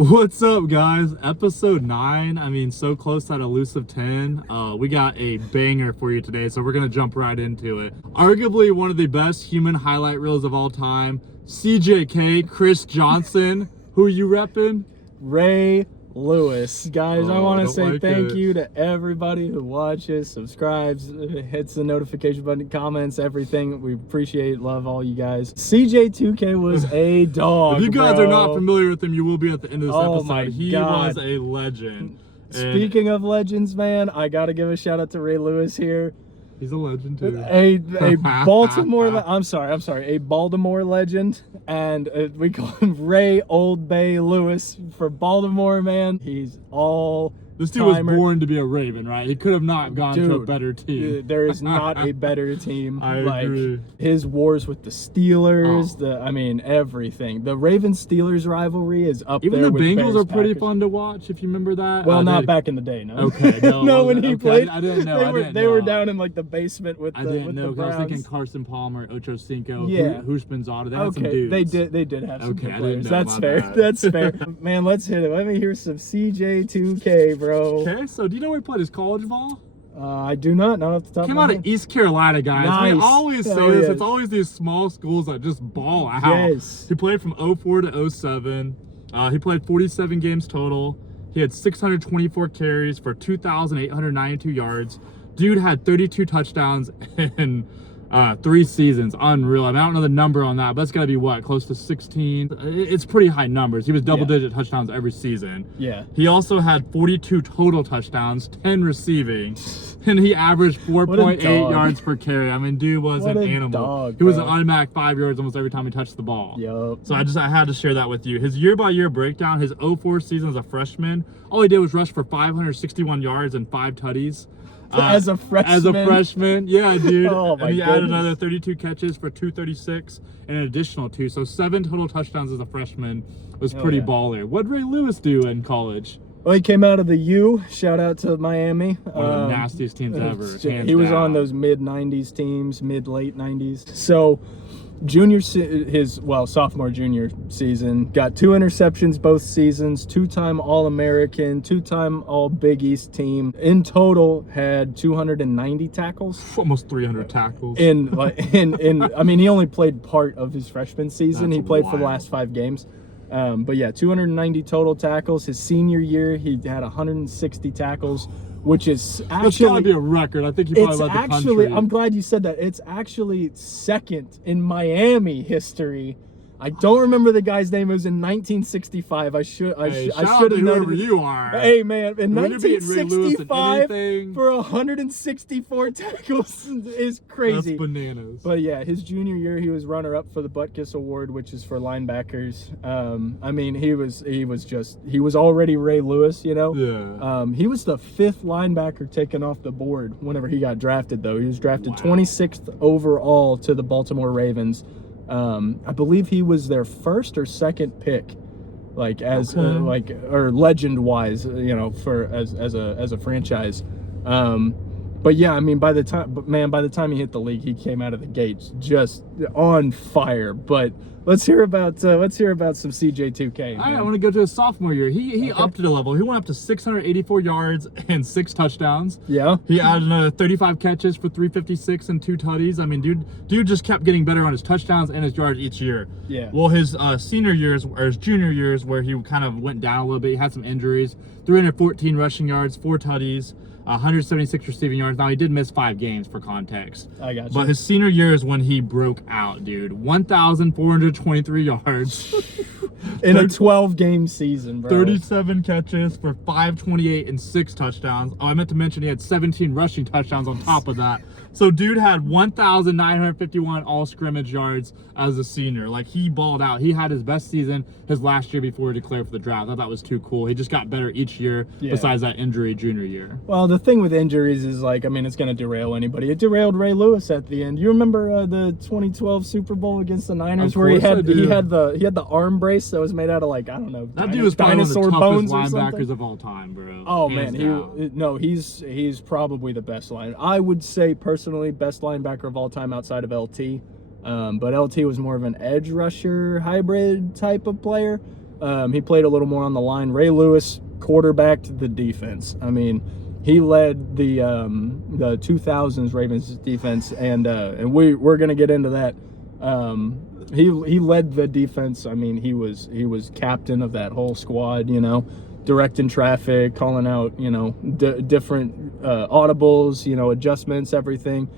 What's up, guys? Episode 9. I mean, so close to that elusive 10. We got a banger for you today, so we're gonna jump right into it. Arguably one of the best human highlight reels of all time. CJK, Chris Johnson. Who are you repping? Ray Lewis. Guys, I want to say thank it. you to everybody who watches, subscribes, hits the notification button, comments, everything. We appreciate, love all you guys. CJ2K was a dog. If you guys bro. are not familiar with him, you will be at the end of this episode. My he God. was a legend. Speaking of legends, man, I got to give a shout out to Ray Lewis here. He's a legend too. A Baltimore, I'm sorry, a Baltimore legend, and we call him Ray Old Bay Lewis for Baltimore, man. He's all. This dude was born to be a Raven, right? He could have not gone to a better team. Dude, there is not a better team. I agree. His wars with the Steelers, I mean, everything. The Ravens-Steelers rivalry is up Even there. the with Bengals are pretty Packers. fun to watch, if you remember that. Well, not back in the day, no. Okay, no. No, when he played, I didn't know. They were down in like the basement with the I didn't know, the because I was Browns. thinking Carson Palmer, Ocho Cinco, Yeah. Hushmanzada. They had some Okay, dudes. they did have some good I players. didn't know. That's My fair. bad. That's fair. Man, let's hit it. Let me hear some CJ2K, bro. Okay, so do you know where he played his college ball? I do not off the top Came of my out head. of East Carolina, guys. Nice. We always say Hell this. yes. It's always these small schools that just ball out. Yes. He played from 04 to 07. He played 47 games total. He had 624 carries for 2,892 yards. Dude had 32 touchdowns in 3 seasons. Unreal. I mean, I don't know the number on that, but it's got to be what, close to 16? It's pretty high numbers. He was double-digit touchdowns every season. Yeah. He also had 42 total touchdowns, 10 receiving, and he averaged 4.8 yards per carry. I mean, dude was an animal. He was an automatic 5 yards almost every time he touched the ball. Yep. So I had to share that with you. His year-by-year breakdown, his 04 season as a freshman, all he did was rush for 561 yards and 5 tutties. As a freshman? Yeah, dude. Oh, my and he added goodness. another 32 catches for 236 and an additional 2. So 7 total touchdowns as a freshman. Was pretty baller. What did Ray Lewis do in college? Well, he came out of the U. Shout out to Miami. One of the nastiest teams ever. He was on those mid-90s teams, mid-late 90s. So sophomore junior season, got 2 interceptions both seasons, 2-time All-American, 2-time All-Big East team. In total had 290 tackles. Almost 300 tackles. I mean, he only played part of his freshman season. That's he played for the wild. last 5 games. But yeah, 290 total tackles. His senior year, he had 160 tackles, which is actually... That's got to be a record. I think he probably led the country. I'm glad you said that. It's actually second in Miami history. I don't remember the guy's name. It was in 1965. I should have known. Whoever you are. Hey man, in When you're beating Ray Lewis in 1965 anything, for 164 tackles is crazy. That's bananas. But yeah, his junior year he was runner-up for the Butkus Award, which is for linebackers. I mean, he was already Ray Lewis, you know. Yeah. He was the 5th linebacker taken off the board whenever he got drafted, though. He was drafted 26th overall to the Baltimore Ravens. I believe he was their 1st or 2nd pick, or legend wise, you know, as a franchise. But yeah, I mean, by the time he hit the league, he came out of the gates just on fire. But let's hear about some CJ2K. I want to go to his sophomore year. He upped it a level. He went up to 684 yards and 6 touchdowns. Yeah. He added another 35 catches for 356 and 2 tutties. I mean, dude just kept getting better on his touchdowns and his yards each year. Yeah. Well, his senior years or his junior years, where he kind of went down a little bit, he had some injuries. 314 rushing yards, 4 tutties. 176 receiving yards. Now, he did miss 5 games for context. I got you. But his senior year is when he broke out, dude. 1,423 yards. In a 12-game season, bro. 37 catches for 528 and 6 touchdowns. Oh, I meant to mention he had 17 rushing touchdowns on top of that. So dude had 1,951 all scrimmage yards as a senior. Like, he balled out. He had his best season his last year before he declared for the draft. I thought that was too cool. He just got better each year besides that injury junior year. Well, the thing with injuries is, like, I mean, it's going to derail anybody. It derailed Ray Lewis at the end. You remember the 2012 Super Bowl against the Niners where he had the arm brace that was made out of, like, I don't know, that dude was probably dinosaur one of the bones toughest or linebackers something? of all time, bro. Oh, Hands man, down. he's probably the best line. I would say personally best linebacker of all time outside of LT. But LT was more of an edge rusher hybrid type of player. He played a little more on the line. Ray Lewis quarterbacked the defense. I mean, he led the 2000s Ravens defense, and we're gonna get into that. He led the defense. I mean, he was captain of that whole squad. You know, directing traffic, calling out, you know, different audibles, you know, adjustments, everything.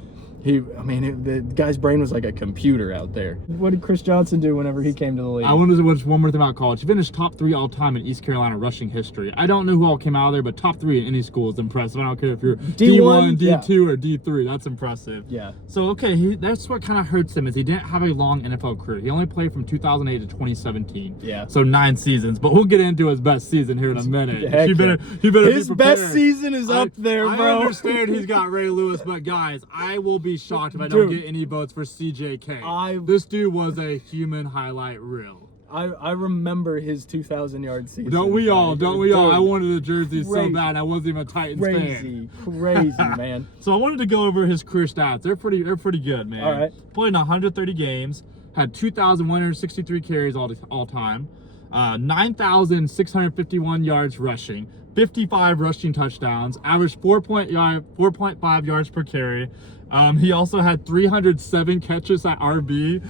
The guy's brain was like a computer out there. What did Chris Johnson do whenever he came to the league? I want to say one more thing about college. He finished top 3 all time in East Carolina rushing history. I don't know who all came out of there, but top 3 in any school is impressive. I don't care if you're D1, D2, or D3. That's impressive. Yeah. So, okay, that's what kind of hurts him is he didn't have a long NFL career. He only played from 2008 to 2017. Yeah. So 9 seasons. But we'll get into his best season here in a minute. Heck He better his be best prepared. season is up there, bro. I understand he's got Ray Lewis, but guys, I will be shocked if I don't get any votes for CJK. This dude was a human highlight reel. I remember his 2,000-yard season. Don't we all? Dude, I wanted a jersey so bad. I wasn't even a Titans fan. Crazy, man. So I wanted to go over his career stats. They're pretty good, man. All right. Played in 130 games, had 2,163 carries all time, 9,651 yards rushing, 55 rushing touchdowns, averaged 4.5 yards per carry. He also had 307 catches at RB,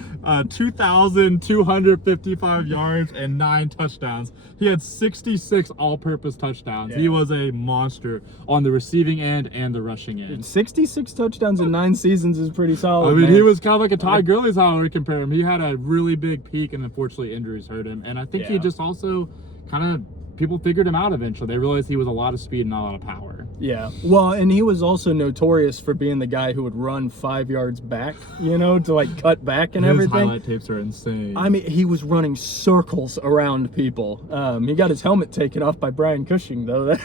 2,255 yards, and 9 touchdowns. He had 66 all-purpose touchdowns. Yeah. He was a monster on the receiving end and the rushing end. 66 touchdowns in 9 seasons is pretty solid. I mean, man. he was kind of like a Ty Gurley's how I would compare him. He had a really big peak, and unfortunately injuries hurt him. And I think he just also kind of, people figured him out eventually. They realized he was a lot of speed and not a lot of power. Yeah. Well, and he was also notorious for being the guy who would run 5 yards back, you know, to like cut back and everything. His highlight tapes are insane. I mean, he was running circles around people. He got his helmet taken off by Brian Cushing, though. Yeah,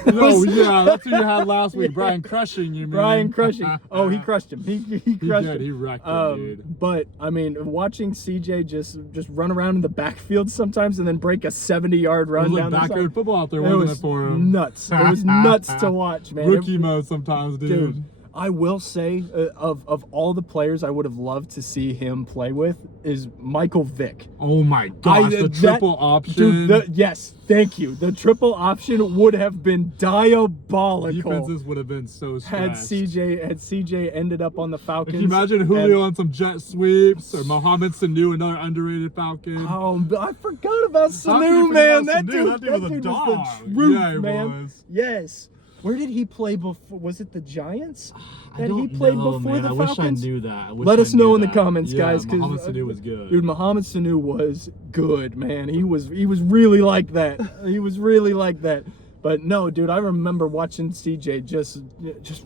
that's who you had last week. Brian Crushing, you mean? Brian Crushing. Oh, he crushed him. He crushed him. He wrecked him, dude. But, I mean, watching CJ just run around in the backfield sometimes and then break a 70-yard run down the backyard side. football out there, wasn't it, for him? Nuts. It was nuts to watch, man. Rookie mode sometimes, dude. I will say, of all the players I would have loved to see him play with is Michael Vick. Oh my gosh, the triple option. Dude, yes, thank you. The triple option would have been diabolical. Defenses would have been so stressed. Had CJ ended up on the Falcons. Can you imagine Julio on some jet sweeps or Mohamed Sanu, another underrated Falcon? Oh, I forgot about Sanu, man. That dude was a dog. Was the truth, Yeah, he man. was. Yes. Where did he play before? Was it the Giants? I don't know, man. The I wish Falcons? I knew that. Let us know in the comments, guys. Mohamed Sanu was good. Dude, Mohamed Sanu was good, man. He was really like that. He was really like that. But no, dude, I remember watching CJ just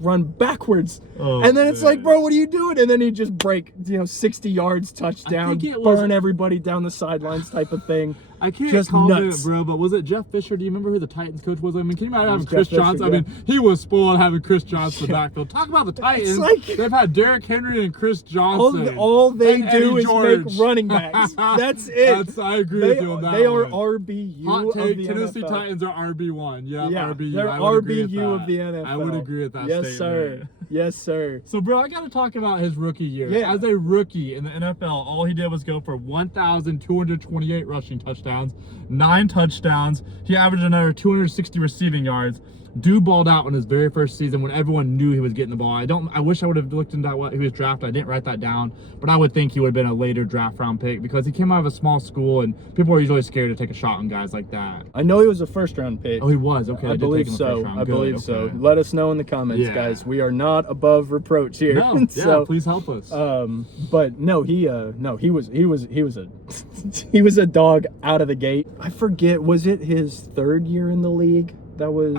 run backwards. Oh, and then it's man. like, bro, what are you doing? And then he'd just break, 60 yards, touchdown, burn everybody down the sidelines type of thing. I can't just call nuts. it, bro, but was it Jeff Fisher? Do you remember who the Titans coach was? I mean, can you imagine having Jeff Chris Fisher, Johnson? yeah. I mean, he was spoiled having Chris Johnson in the backfield. Talk about the Titans. They've had Derrick Henry and Chris Johnson. All they do is George. make running backs. That's it. I agree with you on that. They are one. RBU Hot take, of the Tennessee NFL. Titans are RB1. Yeah, RBU. They're I would agree with RBU that. of the NFL. I would agree with that statement. Sir. Yes, sir. So, bro, I got to talk about his rookie year. Yeah. As a rookie in the NFL, all he did was go for 1,228 rushing touchdowns, 9 touchdowns. He averaged another 260 receiving yards. Dude balled out in his very first season when everyone knew he was getting the ball. I wish I would have looked into what he was drafted. I didn't write that down, but I would think he would have been a later draft round pick because he came out of a small school and people are usually scared to take a shot on guys like that. I know he was a first-round pick. Oh, he was? Okay, I believe so. I believe so. Let us know in the comments, guys. We are not above reproach here. No, so, please help us. But no, he was a dog out of the gate. I forget, was it his 3rd year in the league? That was.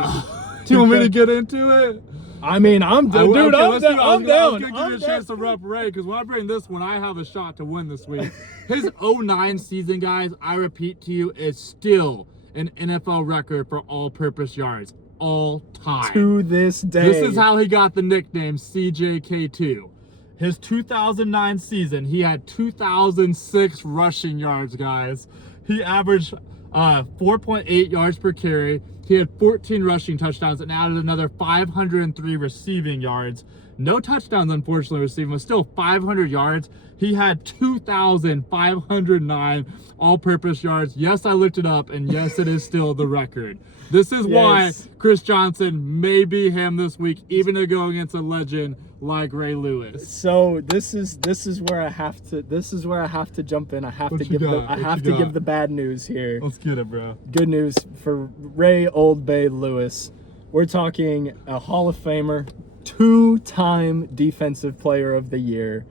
Do you want me to get into it? I mean, I'm down. Dude, I'm down. I'm going to give you a chance to rep Ray because when I bring this one, I have a shot to win this week. His 09 season, guys, I repeat to you, is still an NFL record for all-purpose yards all time. To this day. This is how he got the nickname CJK2. His 2009 season, he had 2,006 rushing yards, guys. He averaged 4.8 yards per carry. He had 14 rushing touchdowns and added another 503 receiving yards. No touchdowns, unfortunately, receiving, but still 500 yards. He had 2,509 all-purpose yards. Yes, I looked it up, and yes, it is still the record. This is why Chris Johnson may be him this week, even to go against a legend like Ray Lewis. So this is where I have to jump in. I have to give the bad news here. Let's get it, bro. Good news for Ray Old Bay Lewis. We're talking a Hall of Famer, 2-time Defensive Player of the Year,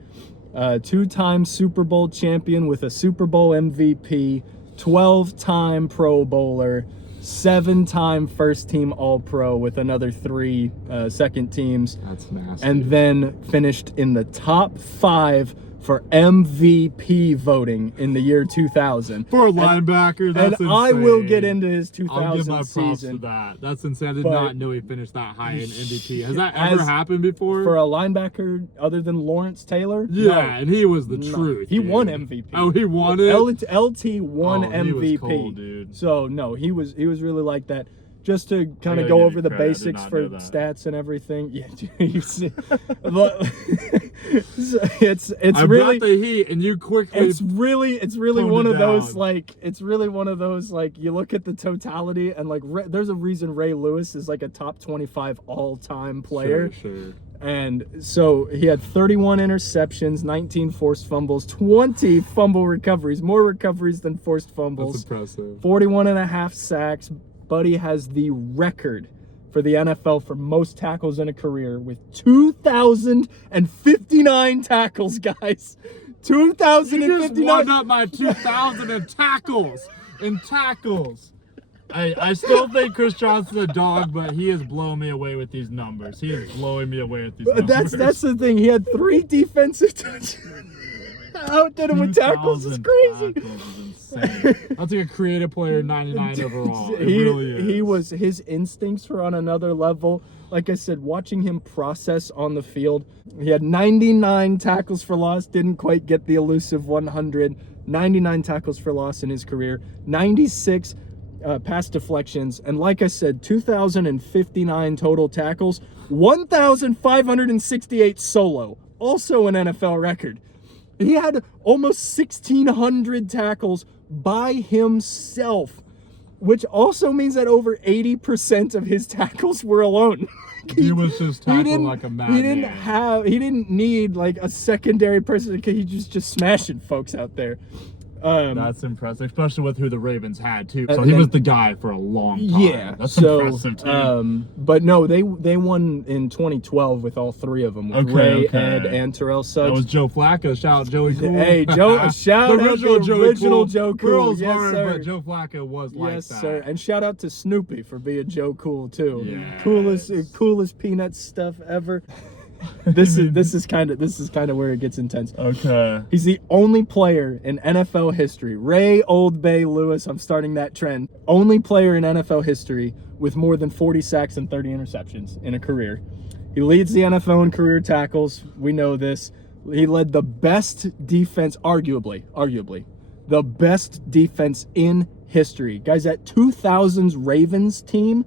2-time Super Bowl champion with a Super Bowl MVP, 12-time Pro Bowler, 7-time first team All-Pro with another 3 second teams. That's nasty. And then finished in the top 5 for MVP voting in the year 2000. For a linebacker, that's insane. I will get into his I'll give 2000 my props season. to that. That's insane. I did But- not know he finished that high in MVP. Has that ever happened before? For a linebacker other than Lawrence Taylor? Yeah, No. and he was the No. truth. He dude. won MVP. Oh, he won it? LT won Oh, he MVP. was cold, dude. So no, he was really like that. Just to kind I of gotta go give over you the credit. I did basics not for know that. stats and everything. Yeah, you see, it's I really brought the heat, and you quickly. it's really toned one it of those down. like you look at the totality and like there's a reason Ray Lewis is like a top 25 all-time player. Sure. And so he had 31 interceptions, 19 forced fumbles, 20 fumble recoveries, more recoveries than forced fumbles. That's impressive. 41 and a half sacks. Buddy has the record for the NFL for most tackles in a career with 2,059 tackles, guys. You just 2,059. won up my 2,000 in tackles. I still think Chris Johnson's a dog, but he is blowing me away with these numbers. He is blowing me away with these numbers. That's the thing. He had 3 defensive touchdowns. Outdid him with tackles. It's 2,000 crazy. tackles is insane. That's like a creative player, 99 overall. It really is. His instincts were on another level. Like I said, watching him process on the field, he had 99 tackles for loss, didn't quite get the elusive 100. 99 tackles for loss in his career, 96 pass deflections, and like I said, 2,059 total tackles, 1,568 solo, also an NFL record. He had almost 1,600 tackles by himself, which also means that over 80% of his tackles were alone. He was just tackling like a madman. He didn't need like a secondary person because he just smashing folks out there. That's impressive, especially with who the Ravens had too. So and he was then- the guy for a long time. Yeah, That's so impressive too. but no, they won in 2012 with all 3 of them, with Ray, okay. Ed, and Terrell Suggs. That was Joe Flacco. Shout out Joey Cool. Hey, Joe! Shout the out original to Joey original Cool. Joe Cool. Girls Yes, hard, sir. but Joe Flacco was like Yes, that. sir. And shout out to Snoopy for being Joe Cool too. Yes. Coolest peanuts stuff ever. This is kind of where it gets intense. Okay. He's the only player in NFL history, Ray Old Bay Lewis, I'm starting that trend, only player in NFL history with more than 40 sacks and 30 interceptions in a career. He leads the NFL in career tackles. We know this. He led the best defense, arguably, the best defense in history. Guys, that 2000s Ravens team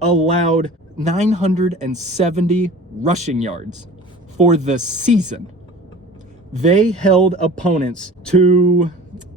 allowed 970 rushing yards for the season. They held opponents to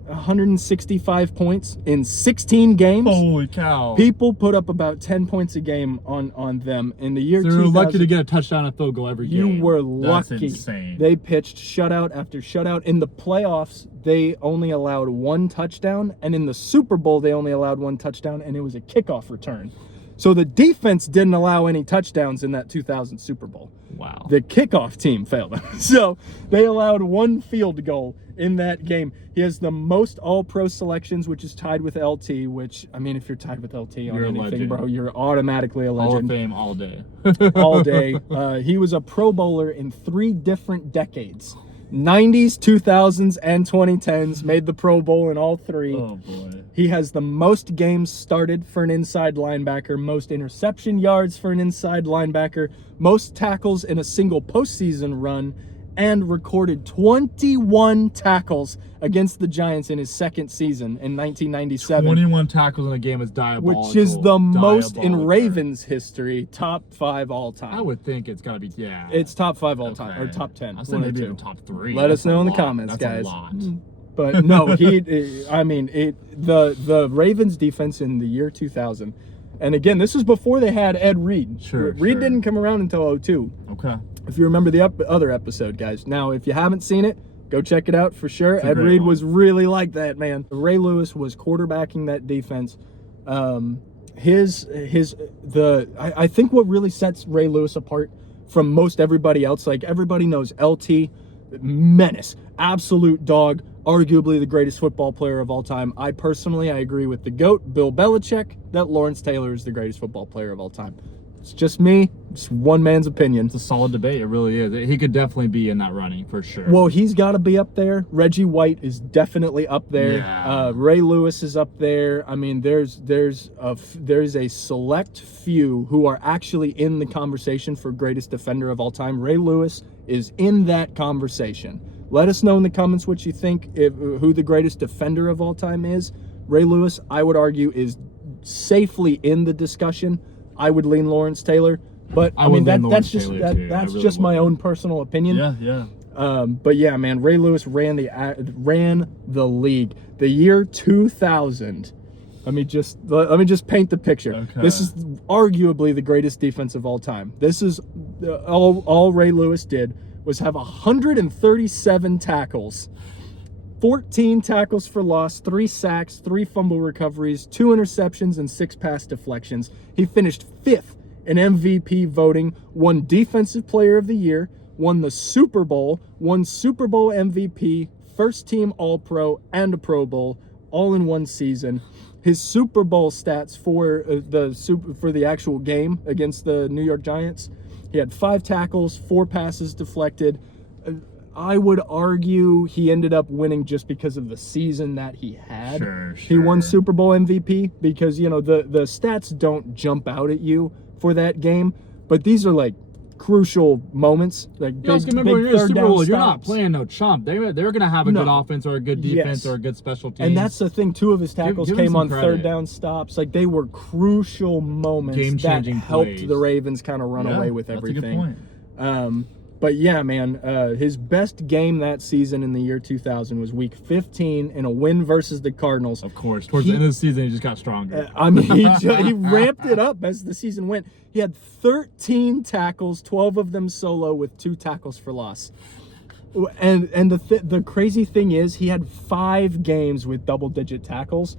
165 points in 16 games. Holy cow. People put up about 10 points a game on them in the year So 2000. you were lucky to get a touchdown and field goal every game. You were That's lucky. insane. They pitched shutout after shutout. In the playoffs, they only allowed 1 touchdown, and in the Super Bowl, they only allowed 1 touchdown, and it was a kickoff return. So the defense didn't allow any touchdowns in that 2000 Super Bowl. Wow. The kickoff team failed. So they allowed 1 field goal in that game. He has the most all-pro selections, which is tied with LT, which, I mean, if you're tied with LT on You're a anything, legend. bro, you're automatically a Hall of legend. Fame all day. All day. He was a Pro Bowler in 3 different decades. 90s, 2000s, and 2010s. Made the Pro Bowl in all 3. Oh boy. He has the most games started for an inside linebacker, most interception yards for an inside linebacker, most tackles in a single postseason run, and recorded 21 tackles against the Giants in his second season in 1997. 21 tackles in a game is diabolical. Which is the most in Diabolical. Ravens history, top 5 all time. I would think it's got to be, yeah. It's top 5 all time, or Okay. top 10. I said maybe even top 3. Let us know in the lot. comments, That's guys. A lot. But no, the Ravens defense in the year 2000, and again, this was before they had Ed Reed. Sure, Reed sure. didn't come around until 2002. Okay. If you remember the other episode, guys. Now, if you haven't seen it, go check it out for sure. It's a Ed great Reed one. was really like that, man. Ray Lewis was quarterbacking that defense. I think what really sets Ray Lewis apart from most everybody else, like everybody knows LT, menace, absolute dog, arguably the greatest football player of all time. I agree with the GOAT, Bill Belichick, that Lawrence Taylor is the greatest football player of all time. It's just me. It's one man's opinion. It's a solid debate. It really is. He could definitely be in that running for sure. Well, he's got to be up there. Reggie White is definitely up there. Yeah. Ray Lewis is up there. I mean, there's a select few who are actually in the conversation for greatest defender of all time. Ray Lewis is in that conversation. Let us know in the comments what you think, who the greatest defender of all time is. Ray Lewis, I would argue, is safely in the discussion. I would lean Lawrence Taylor, but I mean that's just my own personal opinion. Yeah. But yeah, man, Ray Lewis ran the league. The year 2000. Let me just paint the picture. Okay. This is arguably the greatest defense of all time. This is all Ray Lewis did was have 137 tackles. 14 tackles for loss, 3 sacks, 3 fumble recoveries, 2 interceptions, and 6 pass deflections. He finished 5th in MVP voting, won Defensive Player of the Year, won the Super Bowl, won Super Bowl MVP, first team All-Pro, and a Pro Bowl, all in one season. His Super Bowl stats for the actual game against the New York Giants, he had 5 tackles, 4 passes deflected. I would argue he ended up winning just because of the season that he had. Sure. He won Super Bowl MVP because, you know, the stats don't jump out at you for that game, but these are like crucial moments, like You also big remember when you're in third Super down Bowl, you're not stops. playing no chump. They're going to have a good No. offense or a good defense Yes. or a good special team. And that's the thing. 2 of his tackles give him came some on credit. third down stops. Like, they were crucial moments that Game-changing helped plays. the Ravens kind of run away with that's everything. a good point. But yeah, man, his best game that season in the year 2000 was Week 15 in a win versus the Cardinals. Of course. Towards the end of the season, he just got stronger. I mean, he ramped it up as the season went. He had 13 tackles, 12 of them solo with 2 tackles for loss. And the crazy thing is, he had 5 games with double-digit tackles.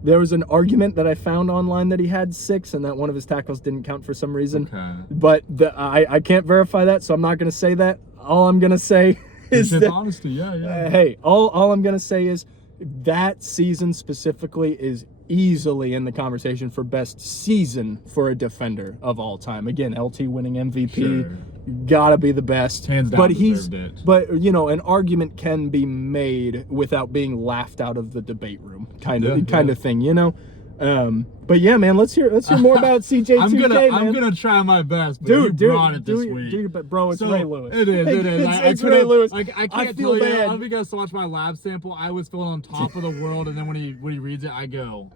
There was an argument that I found online that he had 6 and that one of his tackles didn't count for some reason. Okay. But I can't verify that, so I'm not going to say that. All I'm going to say is Appreciate that, the honesty. Yeah. hey, all I'm going to say is that season specifically is easily in the conversation for best season for a defender of all time. Again, LT winning MVP, Sure. gotta be the best. Hands down but deserved it. but you know, an argument can be made without being laughed out of the debate room, kind of thing, you know. But yeah, man, let's hear more about CJ2K, man. I'm gonna try my best, but Dude, you brought it this week. but bro, it's So, Ray Lewis. It is. It's Ray Lewis. I can't I feel tell you. bad. I don't know if you guys watched my lab sample. I was feeling on top of the world, and then when he reads it, I go,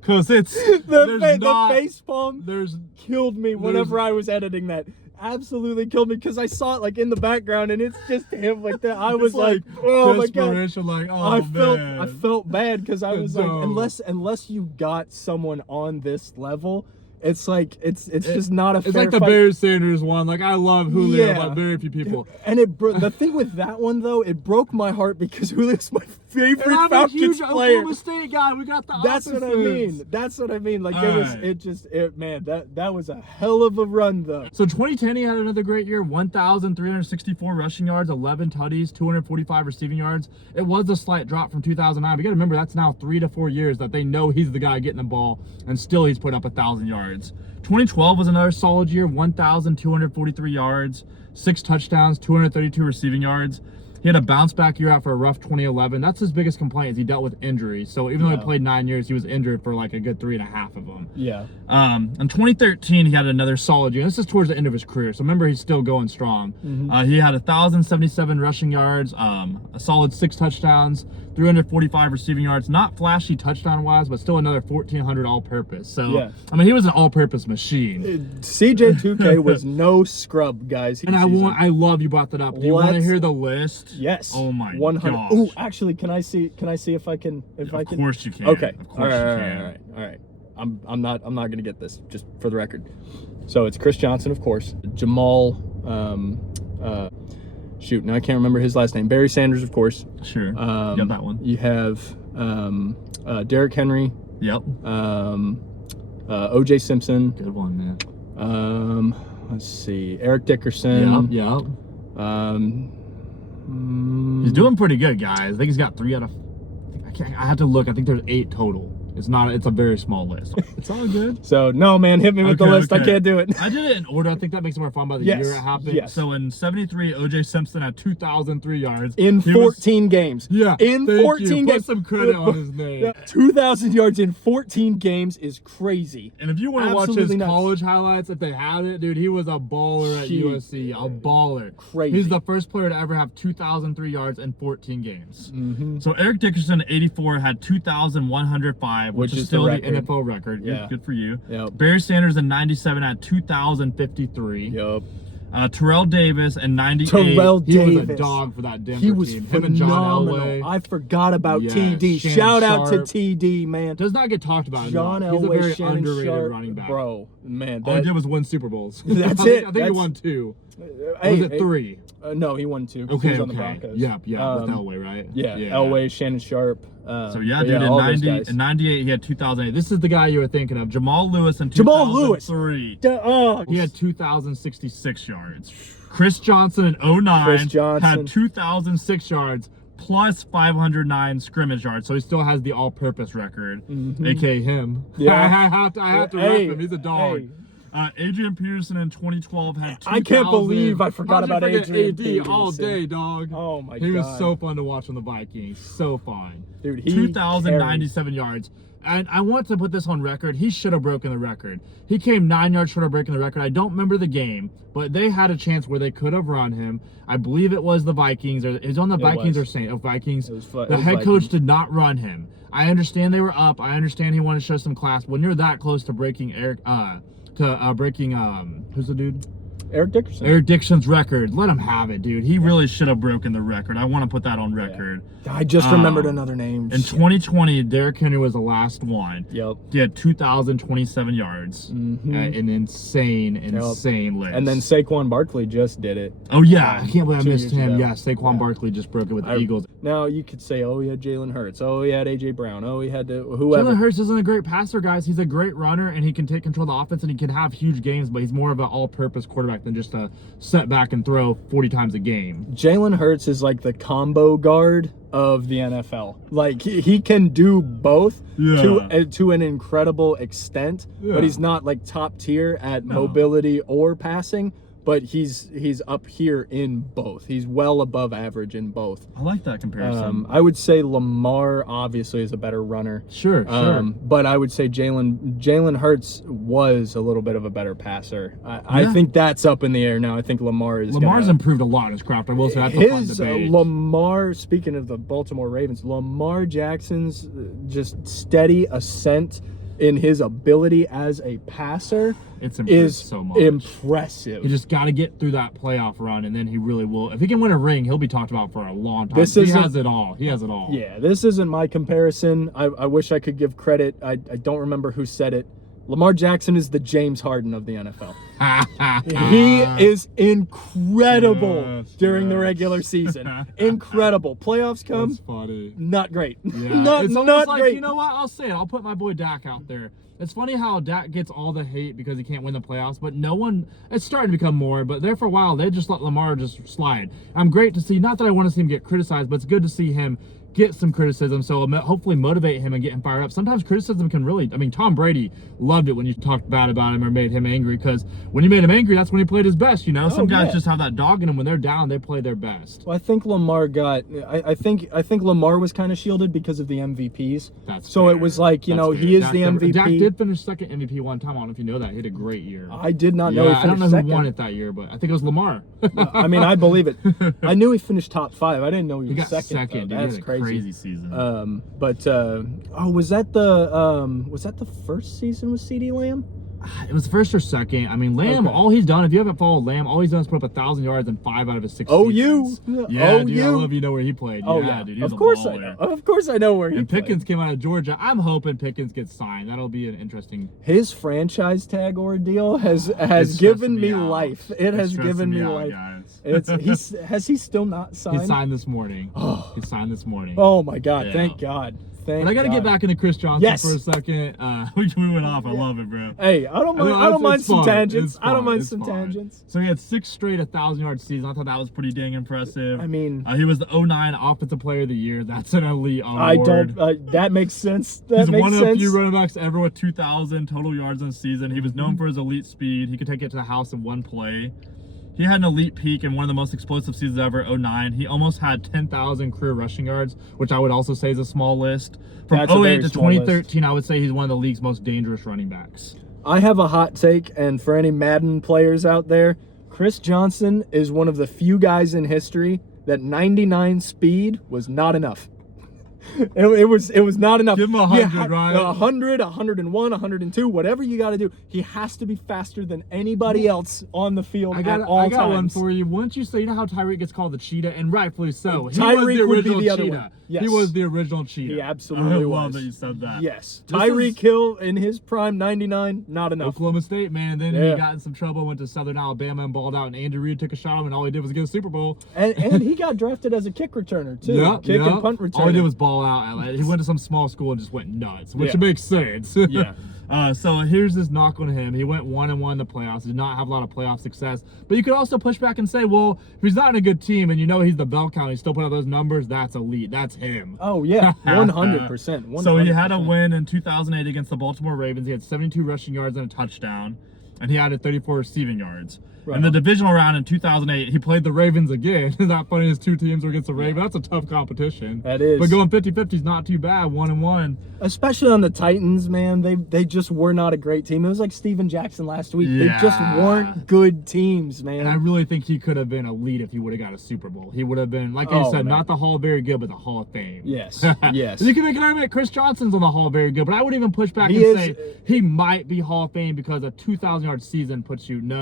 because it's the face palm there's killed me whenever I was editing that. Absolutely killed me because I saw it like in the background and it's just him like that. I was like, oh my god. Like, oh, I felt bad because I was like, So- unless you got someone on this level, it's like it's just not a fair It's like the fight. Barry Sanders one. Like, I love Julio, Yeah. but very few people. And the thing with that one though, it broke my heart because Julio's my favorite And I'm a Falcons huge player. Oklahoma State guy. We got the That's what I mean. opposites. That's what I mean. Like Alright. man, that was a hell of a run though. So 2010, he had another great year. 1,364 rushing yards, 11 tutties, 245 receiving yards. It was a slight drop from 2009. But you got to remember, that's now 3 to 4 years that they know he's the guy getting the ball, and still he's put up 1,000 yards. 2012 was another solid year. 1,243 yards, 6 touchdowns, 232 receiving yards. He had a bounce back year after a rough 2011. That's his biggest complaint, is he dealt with injuries. So even though he played 9 years, he was injured for like a good 3.5 of them. Yeah. In 2013, he had another solid year. This is towards the end of his career, so remember, he's still going strong. He had 1,077 rushing yards, a solid 6 touchdowns, 345 receiving yards. Not flashy touchdown-wise, but still another 1,400 all-purpose. So, I mean, he was an all-purpose machine. CJ2K was no scrub, guys. And I love you brought that up. Do you want to hear the list? Yes. Oh my 100. gosh. Oh, actually, can I see if I can? Of course you can. Okay. Of course you can. All right. I'm not gonna get this, just for the record. So it's Chris Johnson, of course. Jamal. Shoot, now I can't remember his last name. Barry Sanders, of course. Sure. You got that one. You have Derrick Henry. Yep. O.J. Simpson. Good one, man. Let's see. Eric Dickerson. Yep. He's doing pretty good, guys. I think he's got 3 out of. I have to look. I think there's 8 total. It's a very small list. It's all good. So no, man, hit me with the list. I can't do it. I did it in order. I think that makes it more fun by the year it happened. Yes. So in 73, O.J. Simpson had 2,003 yards in 14 games. Yeah, in 14 games. Put some credit on his name. 2,000 yards in 14 games is crazy. And if you want to watch his college highlights, if they have it, dude, he was a baller at USC. A baller. Crazy. He's the first player to ever have 2,003 yards in 14 games. So Eric Dickerson, 84, had 2,105, which is still the NFL record. Yeah. Good for you. Yep. Barry Sanders in 97 had 2,053. Yep. Terrell Davis in 98. He was a dog for that Denver team. He was team. phenomenal. Him and John Elway. I forgot about TD. Shannon Shout out to Sharp. TD, man. Does not get talked about John enough. He's Elway, a very Shannon underrated Sharp, running back. bro. Man, All he did was win Super Bowls. That's it. I think he won 2. Or was it 3? No, he won 2. Okay, he was on the Broncos. Yep, with Elway, right? Yeah, Elway, Shannon Sharp. So dude, in 98 he had 2008. This is the guy you were thinking of, Jamal Lewis in 2003. Jamal Lewis. He had 2,066 yards. Chris Johnson in 09 had 2,006 yards plus 509 scrimmage yards. So he still has the all-purpose record, aka him. Yeah, I have to rep him. He's a dog. Adrian Peterson in 2012 had 2,000. I can't believe I forgot about Adrian Peterson. all day, dog. Oh my god. He was so fun to watch on the Vikings. So fun. Dude, 2,097 yards. And I want to put this on record. He should have broken the record. He came 9 yards short of breaking the record. I don't remember the game, but they had a chance where they could have run him. I believe it was the Vikings. Or it was on the Vikings or Saints. Vikings. The head coach did not run him. I understand they were up. I understand he wanted to show some class. When you're that close to breaking who's the dude? Eric Dickerson. Eric Dickerson's record. Let him have it, dude. He really should have broken the record. I want to put that on record. I just remembered another name. In 2020, Derrick Henry was the last one. Yep. He had 2,027 yards. An insane list. And then Saquon Barkley just did it. Oh, yeah. I can't believe I missed him. ago. Yeah, Saquon Barkley just broke it with the Eagles. Now, you could say, oh, he had Jalen Hurts. Oh, he had A.J. Brown. Oh, he had whoever. Jalen Hurts isn't a great passer, guys. He's a great runner, and he can take control of the offense, and he can have huge games, but he's more of an all-purpose quarterback than just a set back and throw 40 times a game. Jalen Hurts is like the combo guard of the NFL. Like, he can do both to an incredible extent, but he's not like top tier at mobility or passing. But he's up here in both. He's well above average in both. I like that comparison. I would say Lamar obviously is a better runner. Sure. But I would say Jalen Hurts was a little bit of a better passer. I think that's up in the air now. I think Lamar's improved a lot in his craft. I will say that's a fun debate. Lamar, speaking of the Baltimore Ravens, Lamar Jackson's just steady ascent in his ability as a passer is so much. Impressive. You just got to get through that playoff run, and then he really will. If he can win a ring, he'll be talked about for a long time. He has it all. Yeah, this isn't my comparison. I wish I could give credit. I don't remember who said it. Lamar Jackson is the James Harden of the NFL. He is incredible during the regular season. Incredible. Playoffs come. That's funny. Not great. Yeah. not like, great. You know what? I'll say it. I'll put my boy Dak out there. It's funny how Dak gets all the hate because he can't win the playoffs, but no one, it's starting to become more, but there for a while, they just let Lamar just slide. I'm great to see, not that I want to see him get criticized, but it's good to see him get some criticism, so hopefully motivate him and get him fired up. Sometimes criticism can really, I mean, Tom Brady loved it when you talked bad about him or made him angry, because when you made him angry, that's when he played his best, you know? Some guys just have that dog in them. When they're down, they play their best. Well, I think Lamar got, I think Lamar was kind of shielded because of the MVPs. That's so fair. It was like, you know, he is the MVP. Dak did finish second MVP one time. I don't know if you know that. He had a great year. I did not know he finished I don't know second. who won it that year, but I think it was Lamar. I mean, I believe it. I knew he finished top 5. I didn't know he was got second. Dude, that's crazy season. Was that the first season with CD Lamb? It was the first or second. I mean, Lamb, all he's done, if you haven't followed Lamb, all he's done is put up 1,000 yards in 5 out of his 6 seasons. Yeah, dude, I love you know where he played. Oh, yeah, dude, he was of course a I baller. know. Of course I know where he and played. Pickens came out of Georgia. I'm hoping Pickens gets signed. That'll be an interesting. His franchise tag ordeal has given me life. It has given me life. Has he still not signed? He signed this morning. He signed this morning. Oh my God! Yeah. Thank God. But I got to get back into Chris Johnson for a second. We went off. I love it, bro. Hey, I don't mind some tangents. I don't mind some tangents. So he had 6 straight 1,000-yard seasons. I thought that was pretty dang impressive. I mean, he was the 2009 Offensive Player of the Year. That's an elite award. That makes sense. He's one of the few running backs ever with 2,000 total yards in a season. He was known for his elite speed. He could take it to the house in one play. He had an elite peak in one of the most explosive seasons ever, 2009. He almost had 10,000 career rushing yards, which I would also say is a small list. From 2008 to 2013, I would say he's one of the league's most dangerous running backs. I have a hot take, and for any Madden players out there, Chris Johnson is one of the few guys in history that 99 speed was not enough. It was not enough. Give him 100, right? 100, 101, 102, whatever you got to do. He has to be faster than anybody else on the field at all times. I got one for you. Wouldn't you say, you know how Tyreek gets called the cheetah? And rightfully so. Tyreek would be the other one. Yes. He was the original cheetah. He absolutely was. I love that you said that. Yes. Tyreek Hill in his prime, 99, not enough. Oklahoma State, man. Then he got in some trouble, went to Southern Alabama and balled out, and Andy Reid took a shot at him, and all he did was get a Super Bowl. And he got drafted as a kick returner, too. Kick and punt returner. All he did was ball out. He went to some small school and just went nuts, which makes sense. Yeah. So here's this knock on him. He went 1-1 in the playoffs. Did not have a lot of playoff success. But you could also push back and say, well, if he's not in a good team and you know he's the bell count, he's still putting out those numbers, that's elite. That's him. Oh, yeah. 100%. So he had a win in 2008 against the Baltimore Ravens. He had 72 rushing yards and a touchdown. And he added 34 receiving yards. Right. In the divisional round in 2008, he played the Ravens again. Isn't that funny? His 2 teams were against the Ravens. That's a tough competition. That is. But going 50-50 is not too bad, 1-1. Especially on the Titans, man. They just were not a great team. It was like Steven Jackson last week. Yeah. They just weren't good teams, man. And I really think he could have been elite if he would have got a Super Bowl. He would have been, like I said, not the Hall of Very Good, but the Hall of Fame. Yes, yes. You can make an argument Chris Johnson's on the Hall of Very Good, but I would even push back and say he might be Hall of Fame because a 2,000-yard season puts you, they're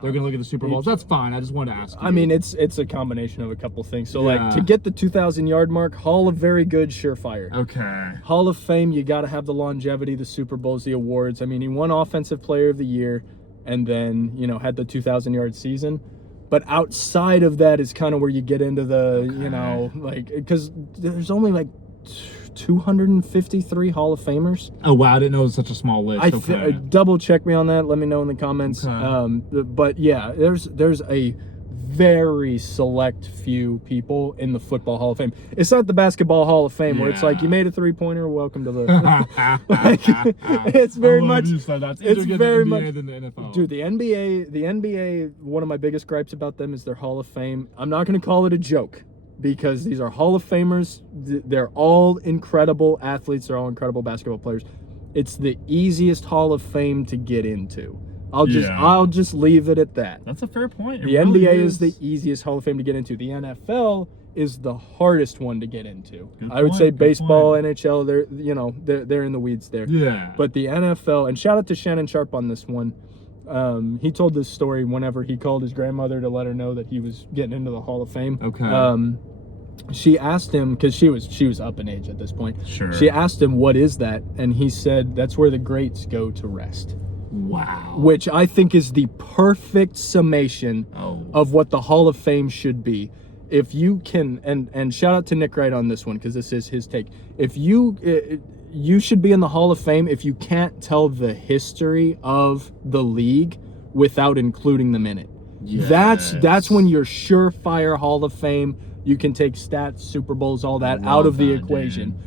going to look at the Super Bowls. That's fine. I just wanted to ask you. I mean, it's a combination of a couple things. So, like, to get the 2,000-yard mark, Hall of Very Good, surefire. Okay. Hall of Fame, you got to have the longevity, the Super Bowls, the awards. I mean, he won Offensive Player of the Year and then, had the 2,000-yard season. But outside of that is kind of where you get into the, because there's only, 253 Hall of Famers. Oh wow, I didn't know it was such a small list. Double check me on that. Let me know in the comments. But yeah, there's a very select few people in the Football Hall of Fame. It's not the Basketball Hall of Fame where it's like you made a 3-pointer, welcome to the. It's very much. It's very much than the NFL. Dude, the NBA. One of my biggest gripes about them is their Hall of Fame. I'm not going to call it a joke, because these are Hall of Famers. They're all incredible athletes. They're all incredible basketball players. It's the easiest Hall of Fame to get into. I'll just leave it at that. That's a fair point. The NBA is the easiest Hall of Fame to get into. The NFL is the hardest one to get into. I would say baseball, NHL, they're in the weeds there. Yeah. But the NFL, and shout out to Shannon Sharp on this one. He told this story whenever he called his grandmother to let her know that he was getting into the Hall of Fame. Okay. She asked him, because she was up in age at this point. Sure. She asked him, what is that? And he said, that's where the greats go to rest. Wow. Which I think is the perfect summation of what the Hall of Fame should be. If you can, and shout out to Nick Wright on this one, because this is his take. If you should be in the Hall of Fame if you can't tell the history of the league without including them in it. Yes. That's when you're surefire Hall of Fame. You can take stats, Super Bowls, all that love out of the that, equation.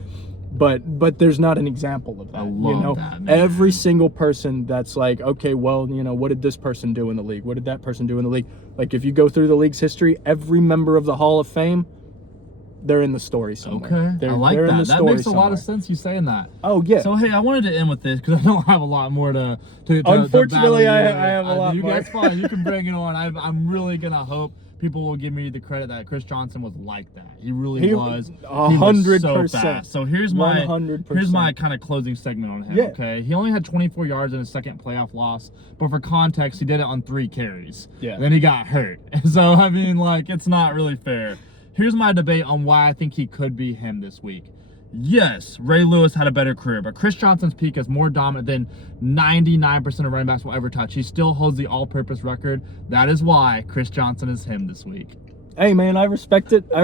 But there's not an example of that. I love that, man. Every single person that's like, okay, well, what did this person do in the league? What did that person do in the league? Like, if you go through the league's history, every member of the Hall of Fame, they're in the story somewhere. Okay, I like they're that. In the That story makes a lot of sense, you saying that. Oh, yeah. So, hey, I wanted to end with this because I don't have a lot more to Unfortunately, I have a lot more. That's fine. You can bring it on. I'm really going to hope people will give me the credit that Chris Johnson was like that. He really was. 100%. So here's my 100%. kind of closing segment on him. Yeah. Okay, he only had 24 yards in his second playoff loss, but for context, he did it on 3 carries. Yeah. Then he got hurt. So I mean, like, it's not really fair. Here's my debate on why I think he could be him this week. Yes, Ray Lewis had a better career, but Chris Johnson's peak is more dominant than 99% of running backs will ever touch. He still holds the all-purpose record. That is why Chris Johnson is him this week. Hey, man, I respect it. I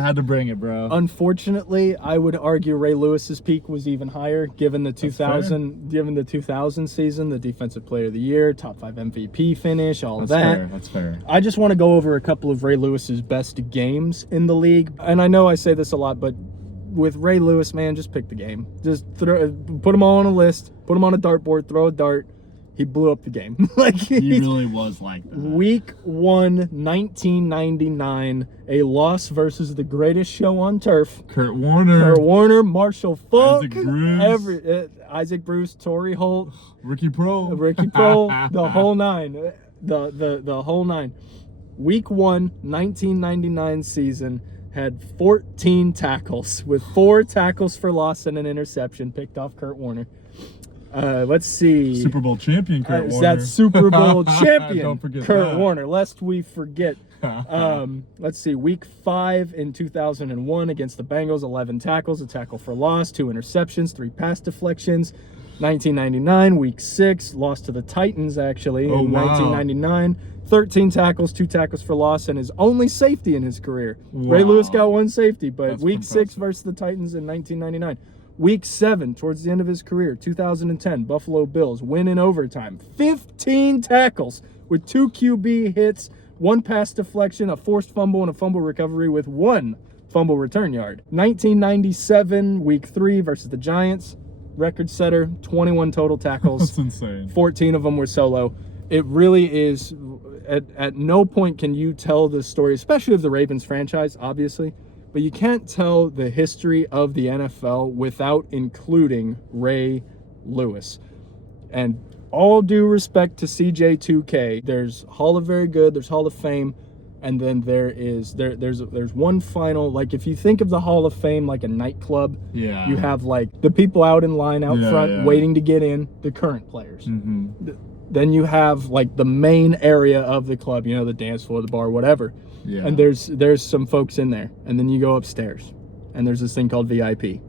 had to bring it, bro. Unfortunately, I would argue Ray Lewis's peak was even higher, given the 2000 season, the Defensive Player of the Year, top 5 MVP finish, all that. That's fair. I just want to go over a couple of Ray Lewis's best games in the league. And I know I say this a lot, but with Ray Lewis, man, just pick the game. Just put them all on a list, put them on a dartboard, throw a dart. He blew up the game. He really was like that. Week 1, 1999, a loss versus the greatest show on turf. Kurt Warner, Marshall Falk, Isaac Bruce, Torrey Holt, Ricky Pro, the whole nine, the whole nine. Week 1, 1999 season had 14 tackles with 4 tackles for loss and an interception picked off Kurt Warner. Let's see. Super Bowl champion Kurt Warner. That's Super Bowl champion Don't forget Kurt that. Warner, lest we forget. Let's see. Week 5 in 2001 against the Bengals, 11 tackles, a tackle for loss, 2 interceptions, 3 pass deflections. 1999, week 6, lost to the Titans, actually, in 1999. 13 tackles, 2 tackles for loss, and his only safety in his career. Wow. Ray Lewis got 1 safety, but That's week impressive. 6 versus the Titans in 1999. Week 7, towards the end of his career, 2010, Buffalo Bills, win in overtime. 15 tackles with 2 QB hits, 1 pass deflection, a forced fumble, and a fumble recovery with 1 fumble return yard. 1997, week 3 versus the Giants, record setter, 21 total tackles. That's insane. 14 of them were solo. It really is, at no point can you tell the story, especially of the Ravens franchise, obviously, but you can't tell the history of the NFL without including Ray Lewis. And all due respect to CJ2K, there's Hall of Very Good, there's Hall of Fame, and then there's one final, like if you think of the Hall of Fame like a nightclub, Yeah. you have like the people out in line out front waiting to get in, the current players. Mm-hmm. Then you have like the main area of the club, the dance floor, the bar, whatever. Yeah. And there's some folks in there. And then you go upstairs and there's this thing called VIP.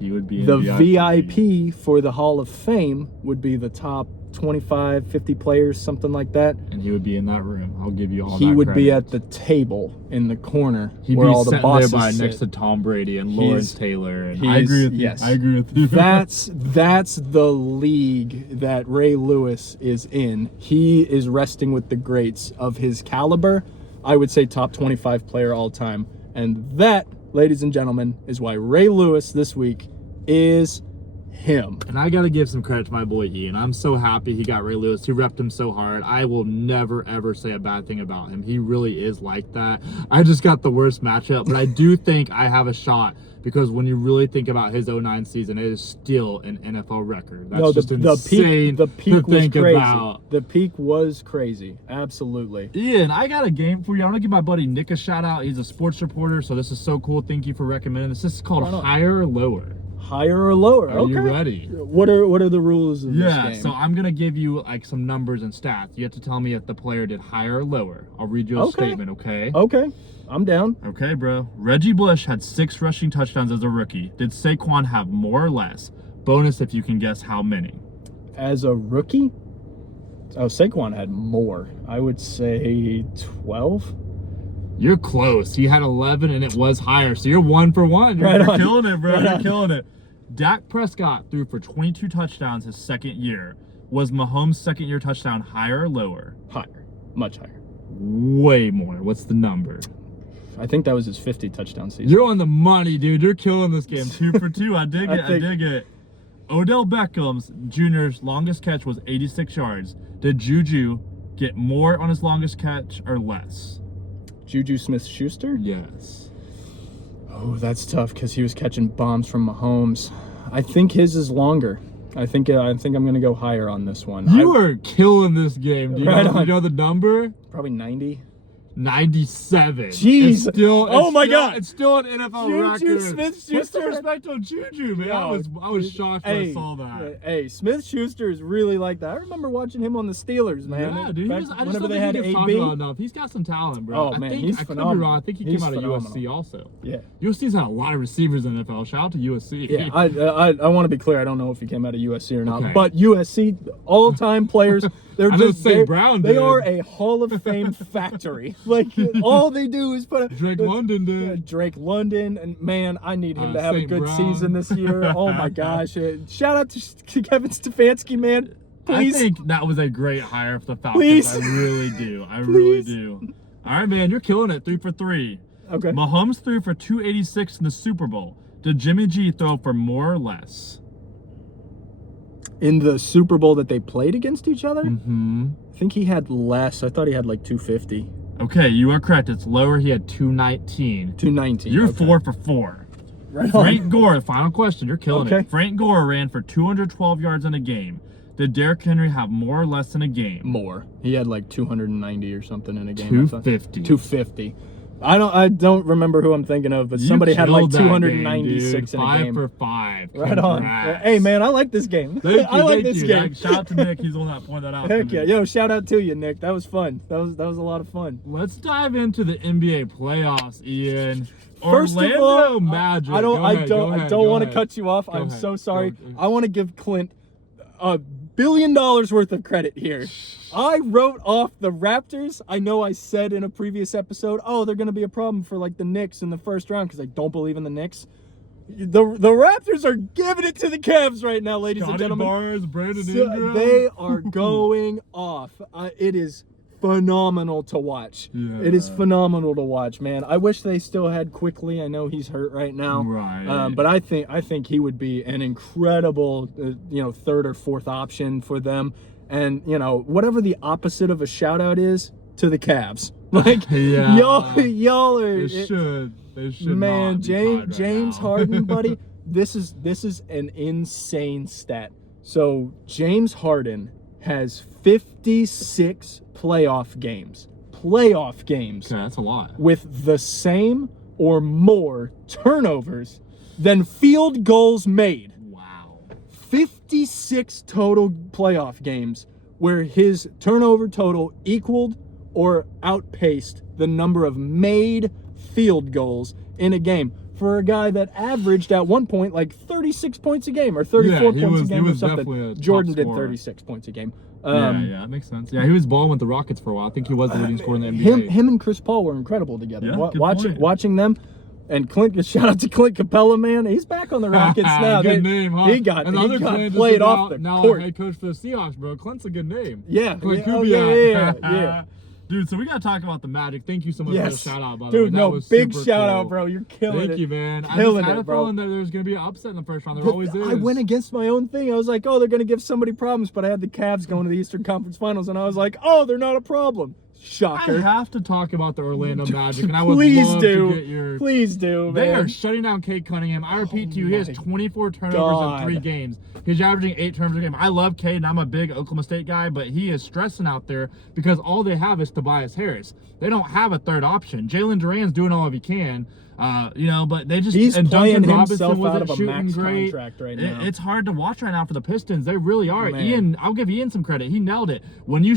He would be in The VIP for the Hall of Fame would be the top 25, 50 players, something like that. And he would be in that room. I'll give you all He that would credit. be at the table in the corner He'd where be all the sitting bosses there sit. next to Tom Brady and Lawrence Taylor. And he's- I agree with you. yes. I agree with you. That's the league that Ray Lewis is in. He is resting with the greats of his caliber. I would say top 25 player all time. And that, ladies and gentlemen, is why Ray Lewis this week is him. And I got to give some credit to my boy Ian. I'm so happy he got Ray Lewis. He repped him so hard. I will never, ever say a bad thing about him. He really is like that. I just got the worst matchup, but I do think I have a shot because when you really think about his 09 season, it is still an NFL record. That's just insane the peak to was think crazy. about. The peak was crazy. Absolutely. Ian, I got a game for you. I want to give my buddy Nick a shout out. He's a sports reporter, so this is so cool. Thank you for recommending this. This is called Higher or Lower. Higher or lower? Are you ready? What are the rules of this game? So I'm gonna give you like some numbers and stats. You have to tell me if the player did higher or lower. I'll read you a statement, okay? Okay, I'm down. Okay, bro. Reggie Bush had 6 rushing touchdowns as a rookie. Did Saquon have more or less? Bonus if you can guess how many. As a rookie? Oh, Saquon had more. I would say 12. You're close. He had 11 and it was higher. So you're 1 for 1. You're killing it, bro. You're killing it. Dak Prescott threw for 22 touchdowns his second year. Was Mahomes' second year touchdown higher or lower? Higher. Much higher. Way more. What's the number? I think that was his 50 touchdown season. You're on the money, dude. You're killing this game. 2 for 2. I dig it. I think- dig it. Odell Beckham's Jr.'s longest catch was 86 yards. Did Juju get more on his longest catch or less? Juju Smith-Schuster? Yes. Oh, that's tough because he was catching bombs from Mahomes. I think his is longer. I think I'm going to go higher on this one. You are killing this game. Do you, Right know, on. you know the number? Probably 90. 97. Jeez. It's still, Oh my God. It's still an NFL record. Juju Smith-Schuster. What's the respect on Juju, man? Yo, I was shocked when I saw that. Hey, Smith-Schuster is really like that. I remember watching him on the Steelers, man. Yeah, dude. Back I just whenever don't they think had he gets talked about enough. He's got some talent, bro. Oh, man, I think, he's I could be phenomenal. wrong. I think he He's came out of phenomenal. USC also. Yeah. USC's had a lot of receivers in the NFL. Shout out to USC. Yeah, I want to be clear. I don't know if he came out of USC or not, Okay. but USC all-time players. They're I know just St. Brown They did. are a Hall of Fame factory. Like all they do is put a Drake London did. Yeah, Drake London, and man, I need him to have a St. good Brown. season this year. Oh my gosh! Shout out to Kevin Stefanski, man. Please. I think that was a great hire for the Falcons. Please. I really do. I really Please. do. All right, man. You're killing it. 3 for 3. Okay. Mahomes threw for 286 in the Super Bowl. Did Jimmy G throw for more or less? In the Super Bowl that they played against each other, Mm-hmm. I think he had less. I thought he had like 250, Okay, you are correct. It's lower. He had 219. 219. You're okay. 4 for 4. Right Frank on. Gore, final question. You're killing Okay. it. Frank Gore ran for 212 yards in a game. Did Derrick Henry have more or less in a game? More. He had like 290 or something in a game. I thought. 250. 250. I don't remember who I'm thinking of, but You somebody had like killed that game, 296 dude. in a 5 game. for 5. Right on. Congrats. Hey man, I like this game. Thank you, I like thank this you. game. Shout out to Nick. He's the one that pointed that out. Heck to yeah. me. Yo, shout out to you, Nick. That was fun. That was a lot of fun. Let's dive into the NBA playoffs, Ian. First Orlando of all, Magic. I don't want to cut cut you off. Go I'm ahead. so sorry. Go. I want to give Clint $1 billion worth of credit here. I wrote off the Raptors. I know I said in a previous episode, oh, they're going to be a problem for like the Knicks in the first round because I don't believe in the Knicks. The Raptors are giving it to the Cavs right now, ladies and Scotty gentlemen. Barnes, Brandon So Ingram. they are going off. It is phenomenal to watch. Yeah. It is phenomenal to watch, man. I wish they still had Quickly. I know he's hurt right now. Right. But I think he would be an incredible, third or fourth option for them. And whatever the opposite of a shout out is to the Cavs. Like Yeah. y'all are. They should. They should. Man, not be tied right James now. Harden, buddy, this is an insane stat. So James Harden has 56 playoff games Okay, that's a lot. with the same or more turnovers than field goals made. Wow. 56 total playoff games where his turnover total equaled or outpaced the number of made field goals in a game for a guy that averaged at one point like 36 points a game or 34 he points was- a he game or was definitely a something. top Jordan did scorer. 36 points a game. Yeah, that makes sense. Yeah, he was balling with the Rockets for a while. I think he was the leading scorer in the NBA. Him and Chris Paul were incredible together. Yeah, good point. Watching them, and Clint. Shout out to Clint Capella, man. He's back on the Rockets now. Good name, huh? He got and the other got Clint played is off the now court. head coach for the Seahawks, bro. Clint's a good name. Yeah, Clint yeah, oh, Kubiak. yeah. Dude, so we gotta talk about the Magic. Thank you so much for Yes, the shout out, by the way. dude. That No, was big super shout cool. out, bro. You're killing it. Thank you, man. Killing I just had it, a bro. feeling that there was gonna be an upset in the first round. There always is. I went against my own thing. I was like, oh, they're gonna give somebody problems, but I had the Cavs going to the Eastern Conference Finals, and I was like, oh, they're not a problem. I Shocker. have to talk about the Orlando Magic, and I would Please love do. to get your. Please do, They man. are shutting down Cade Cunningham. I repeat to you, he has my 24 turnovers God. in 3 games. He's averaging 8 turnovers a game. I love Cade, and I'm a big Oklahoma State guy, but he is stressing out there because all they have is Tobias Harris. They don't have a third option. Jalen Duran's doing all he can, but they just He's and playing Duncan Robinson himself wasn't out of a shooting max great. contract right now. It's hard to watch right now for the Pistons. They really are. Man. Ian, I'll give Ian some credit. He nailed it. When you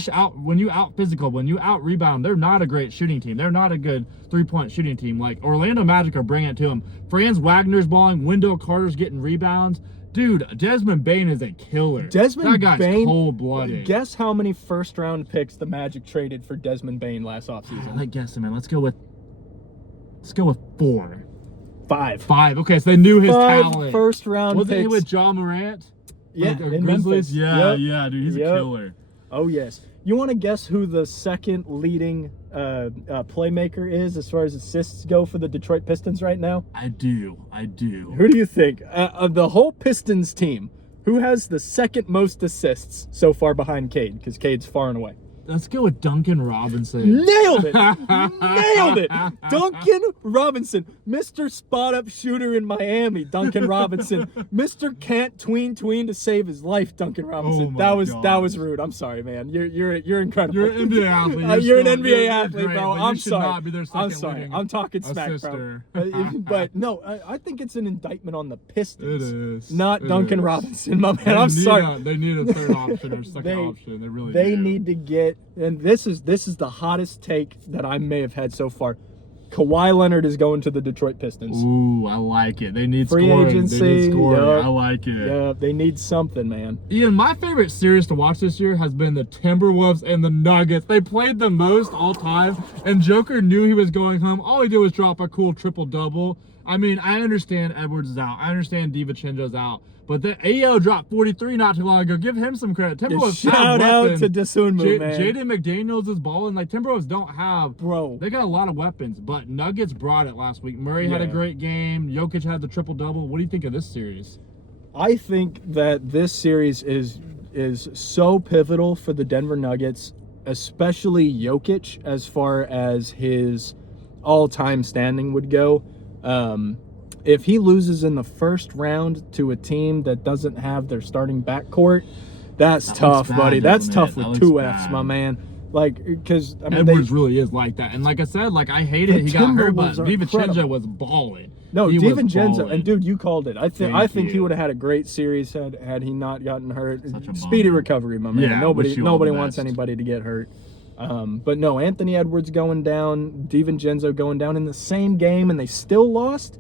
out physical, when you out rebound, they're not a great shooting team. They're not a good 3-point shooting team. Like Orlando Magic are bringing it to them. Franz Wagner's balling. Wendell Carter's getting rebounds. Dude, Desmond Bane is a killer. Desmond that guy's Bane, cold-blooded. Guess how many first-round picks the Magic traded for Desmond Bane last offseason? I guess, man. Let's go with 4. 5. 5. Okay, so they knew his 5 talent. first-round Wasn't picks. he with John Morant? Yeah, Or in Grizzlies? Memphis. Yeah, Yep. yeah, dude. He's a Yep. killer. Oh, yes. You want to guess who the second leading playmaker is as far as assists go for the Detroit Pistons right now? I do. Who do you think? Of the whole Pistons team, who has the second most assists so far behind Cade? Because Cade's far and away. Let's go with Duncan Robinson. Nailed it! Nailed it! Duncan Robinson. Mr. Spot-Up shooter in Miami, Duncan Robinson. Mr. Can't tween to save his life, Duncan Robinson. Oh that was rude. I'm sorry, man. You're incredible. You're an NBA athlete. You're an NBA athlete, great, bro. but I'm you should sorry. not be their I'm second sorry. leading I'm talking smack, assister. bro. But no, I think it's an indictment on the Pistons. It is. Not It Duncan is. Robinson, my man. I'm sorry. They need a third option or second option. They really They do. need to get, and this is the hottest take that I may have had so far. Kawhi Leonard is going to the Detroit Pistons. Ooh, I like it. They need Free scoring. agency, They need scoring. yup. I like it. Yeah, they need something, man. Ian, my favorite series to watch this year has been the Timberwolves and the Nuggets. They played the most all time, and Joker knew he was going home. All he did was drop a cool triple-double. I mean, I understand Edwards is out. I understand DiVincenzo's out. But the AO dropped 43 not too long ago. Give him some credit. Timberwolves Shout have out weapons. to Dosunmu, man. Jaden McDaniels is balling. Like, Timberwolves don't have. Bro. They got a lot of weapons, but Nuggets brought it last week. Murray had a Yeah. great game. Jokic had the triple-double. What do you think of this series? I think that this series is so pivotal for the Denver Nuggets, especially Jokic, as far as his all-time standing would go. If he loses in the first round to a team that doesn't have their starting backcourt, that's That tough, looks bad, buddy. That's doesn't tough it? with That looks two bad. Fs, my man. Like, because I mean, Edwards really is like that. And like I said, like I hated The he got hurt, but Timberwolves are DiVincenzo incredible. was balling. no, He was DiVincenzo, balling. and dude, you called it. I Thank think he you. would have had a great series had he not gotten hurt. Such a Speedy bummer. recovery, my man. Yeah, wish you all Nobody the wants best. anybody to get hurt. But no, Anthony Edwards going down, DiVincenzo going down in the same game, and they still lost.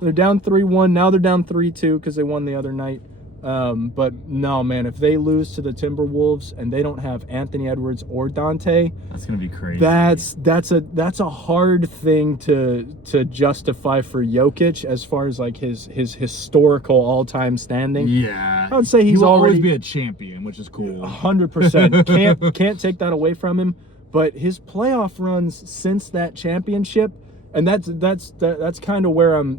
They're down 3-1. Now they're down 3-2 because they won the other night. But no, man, if they lose to the Timberwolves and they don't have Anthony Edwards or Dante, That's gonna be crazy. that's a hard thing to justify for Jokic as far as like his historical all-time standing. Yeah. I would say he he's will already always be a champion, which is cool. 100%. Can't take that away from him. But his playoff runs since that championship, and that's kind of where I'm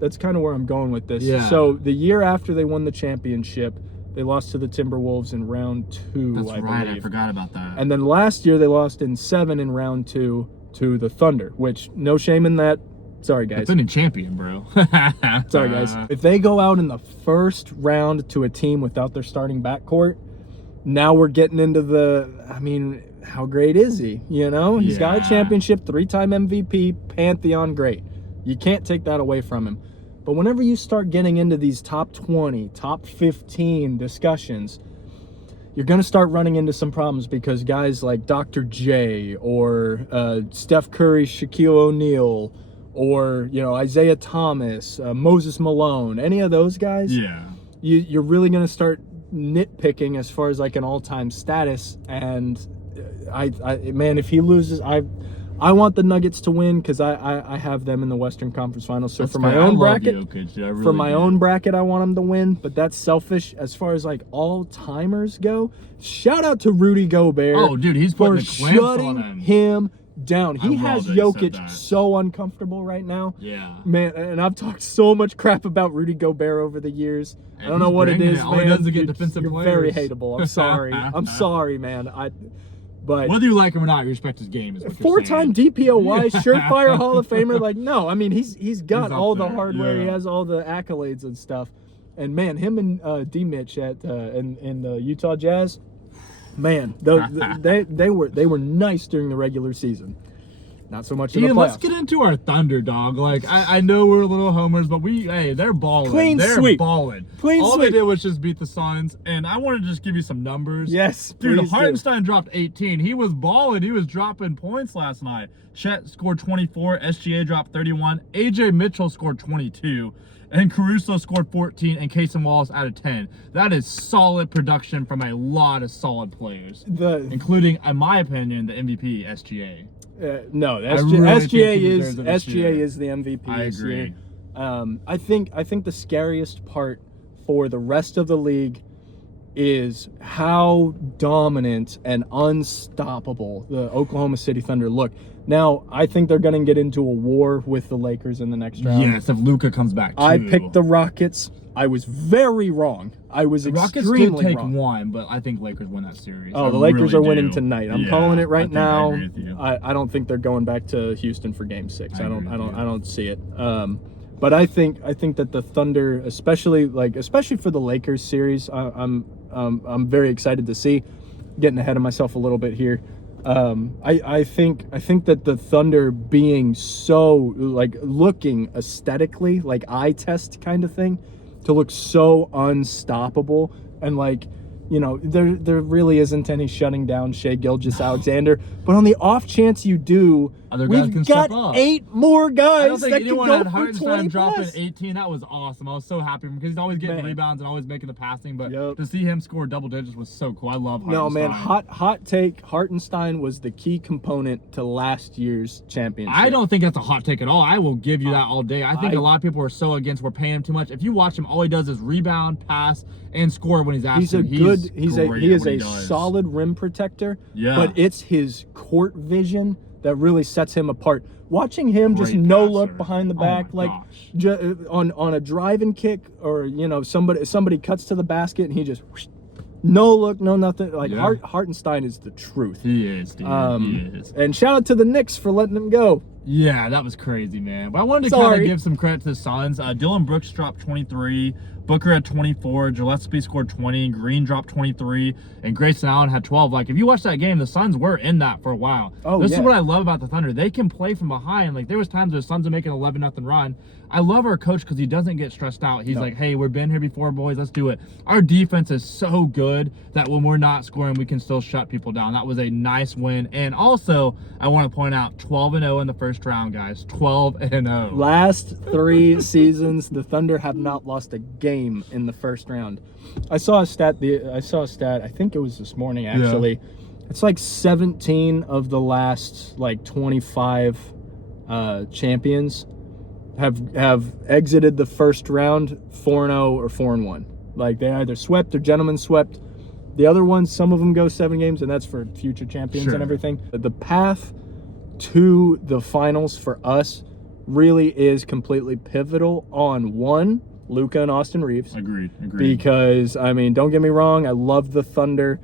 going with this. Yeah. So the year after they won the championship, they lost to the Timberwolves in round 2. That's I right. believe. I forgot about that. And then last year they lost in 7 in round 2 to the Thunder, which no shame in that. Sorry guys. Defending champion, bro. Sorry guys. If they go out in the first round to a team without their starting backcourt, now we're getting into how great is he? You know, he's got a Yeah. championship, 3-time MVP, Pantheon great. You can't take that away from him. But whenever you start getting into these top 20, top 15 discussions, you're going to start running into some problems because guys like Dr. J or Steph Curry, Shaquille O'Neal, or, Isaiah Thomas, Moses Malone, any of those guys, Yeah. you're really going to start nitpicking as far as like an all-time status. And man, if he loses, I want the Nuggets to win because I have them in the Western Conference Finals. So That's for my fair. I own love bracket, Jokic, dude. I really for my do. own bracket, I want them to win. But that's selfish as far as like all-timers go. Shout out to Rudy Gobert. Oh, dude, he's for putting the clamps shutting on him. him down. He I has love that you said Jokic that. so uncomfortable right now. Yeah. Man, and I've talked so much crap about Rudy Gobert over the years. I And don't know he's what it bringing is, it. All man. he does is get defensive you're very players. hateable. I'm sorry. I'm sorry, man. But Whether you like him or not, you respect his game. Is what you're four-time saying. DPOY, surefire Hall of Famer. Like, no, I mean he's got He's up all the there, hardware. He yeah. has all the accolades and stuff. And man, him and D Mitch at in the Utah Jazz, man, they were nice during the regular season. Not so much in the Ian, let's playoffs. get into our Thunder, dog. Like, I know we're little homers, but they're balling. Clean they're sweep. balling. Clean All sweep. they did was just beat the Suns, and I want to just give you some numbers. Yes, Dude, please do. Hartenstein dropped 18. He was balling. He was dropping points last night. Chet scored 24. SGA dropped 31. AJ Mitchell scored 22. And Caruso scored 14. And Casey Wallace out of 10. That is solid production from a lot of solid players. Including, in my opinion, the MVP, SGA. No, really think SGA he is deserves it this SGA year. is the MVP. I this agree. year. I think the scariest part for the rest of the league is how dominant and unstoppable the Oklahoma City Thunder look. Now, I think they're going to get into a war with the Lakers in the next round. Yes, if Luka comes back too. I picked the Rockets. I was very wrong. I was Rockets extremely did take wrong. one, but I think Lakers win that series. Oh, I the Lakers really are winning do. tonight. I'm Yeah, calling it right I now. agree with you. I don't think they're going back to Houston for Game 6. I agree with you. don't see it. But I think that the Thunder, especially for the Lakers series, I'm very excited to see. Getting ahead of myself a little bit here. I think that the Thunder being so looking aesthetically like eye test kind of thing, to look so unstoppable, and there really isn't any shutting down Shai Gilgeous-Alexander. But on the off chance you do, Other guys we've can got step up. 8 more I guys don't think that can anyone go had for Hartenstein 20 dropping plus. 18. That was awesome. I was so happy because he's always getting Man. rebounds and always making the passing. But Yep. to see him score double digits was so cool. I love Hartenstein. No, man, hot take. Hartenstein was the key component to last year's championship. I don't think that's a hot take at all. I will give you that all day. I think a lot of people are so against we're paying him too much. If you watch him, all he does is rebound, pass, and score when he's asked He's to. he is a solid rim protector. Yeah. But it's his court vision that really sets him apart. Watching him just Great no passer. look behind the Oh back, my gosh. on a driving kick, or somebody cuts to the basket and he just no look, no nothing. Yeah. Hartenstein is the truth. He is, dude. He is. And shout out to the Knicks for letting him go. Yeah, that was crazy, man. But I wanted to kind Sorry. of give some credit to the Suns. Dylan Brooks dropped 23. Booker had 24. Gillespie scored 20. Green dropped 23. And Grayson Allen had 12. If you watch that game, the Suns were in that for a while. Oh, This yeah. is what I love about the Thunder. They can play from behind. There was times where the Suns are making an 11-0 run. I love our coach because he doesn't get stressed out. He's like, hey, we've been here before, boys. Let's do it. Our defense is so good that when we're not scoring, we can still shut people down. That was a nice win. And also, I want to point out 12-0 in the first round, guys. 12-0. Last 3 seasons, the Thunder have not lost a game in the first round. I saw a stat. I think it was this morning actually. Yeah. It's 17 of the last 25 champions have exited the first round 4-0 or 4-1. They either swept or gentlemen swept. The other ones, some of them go 7 games, and that's for future champions and everything. The path to the finals for us really is completely pivotal on one, Luka and Austin Reeves. Agreed. Because don't get me wrong, I love the Thunder.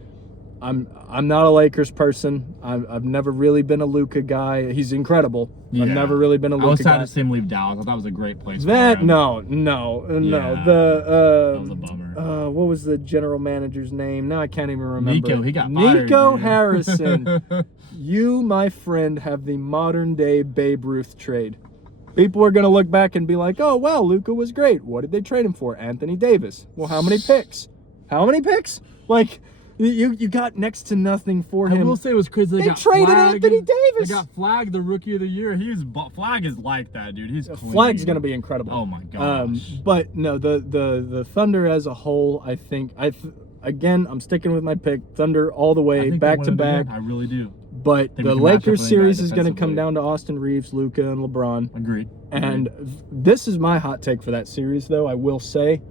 I'm not a Lakers person. I've never really been a Luka guy. He's incredible. Yeah. I've never really been a Luka guy. I was sad to see him leave Dallas. I thought it was a great place. No. Yeah. That was a bummer. What was the general manager's name? Now I can't even remember. Nico, he got fired, Nico dude. Harrison. You, my friend, have the modern day Babe Ruth trade. People are going to look back and be like, oh, well, Luka was great. What did they trade him for? Anthony Davis. Well, how many picks? You got next to nothing for him. I will say it was crazy. They traded Anthony Davis. They got Flag the Rookie of the Year. Flag is like that, dude. He's clean. Flag's going to be incredible. Oh my gosh. But no, the Thunder as a whole, I think again, I'm sticking with my pick. Thunder all the way, back to back. I really do. But the Lakers series is going to come down to Austin Reeves, Luka, and LeBron. Agreed. And this is my hot take for that series, though. I will say,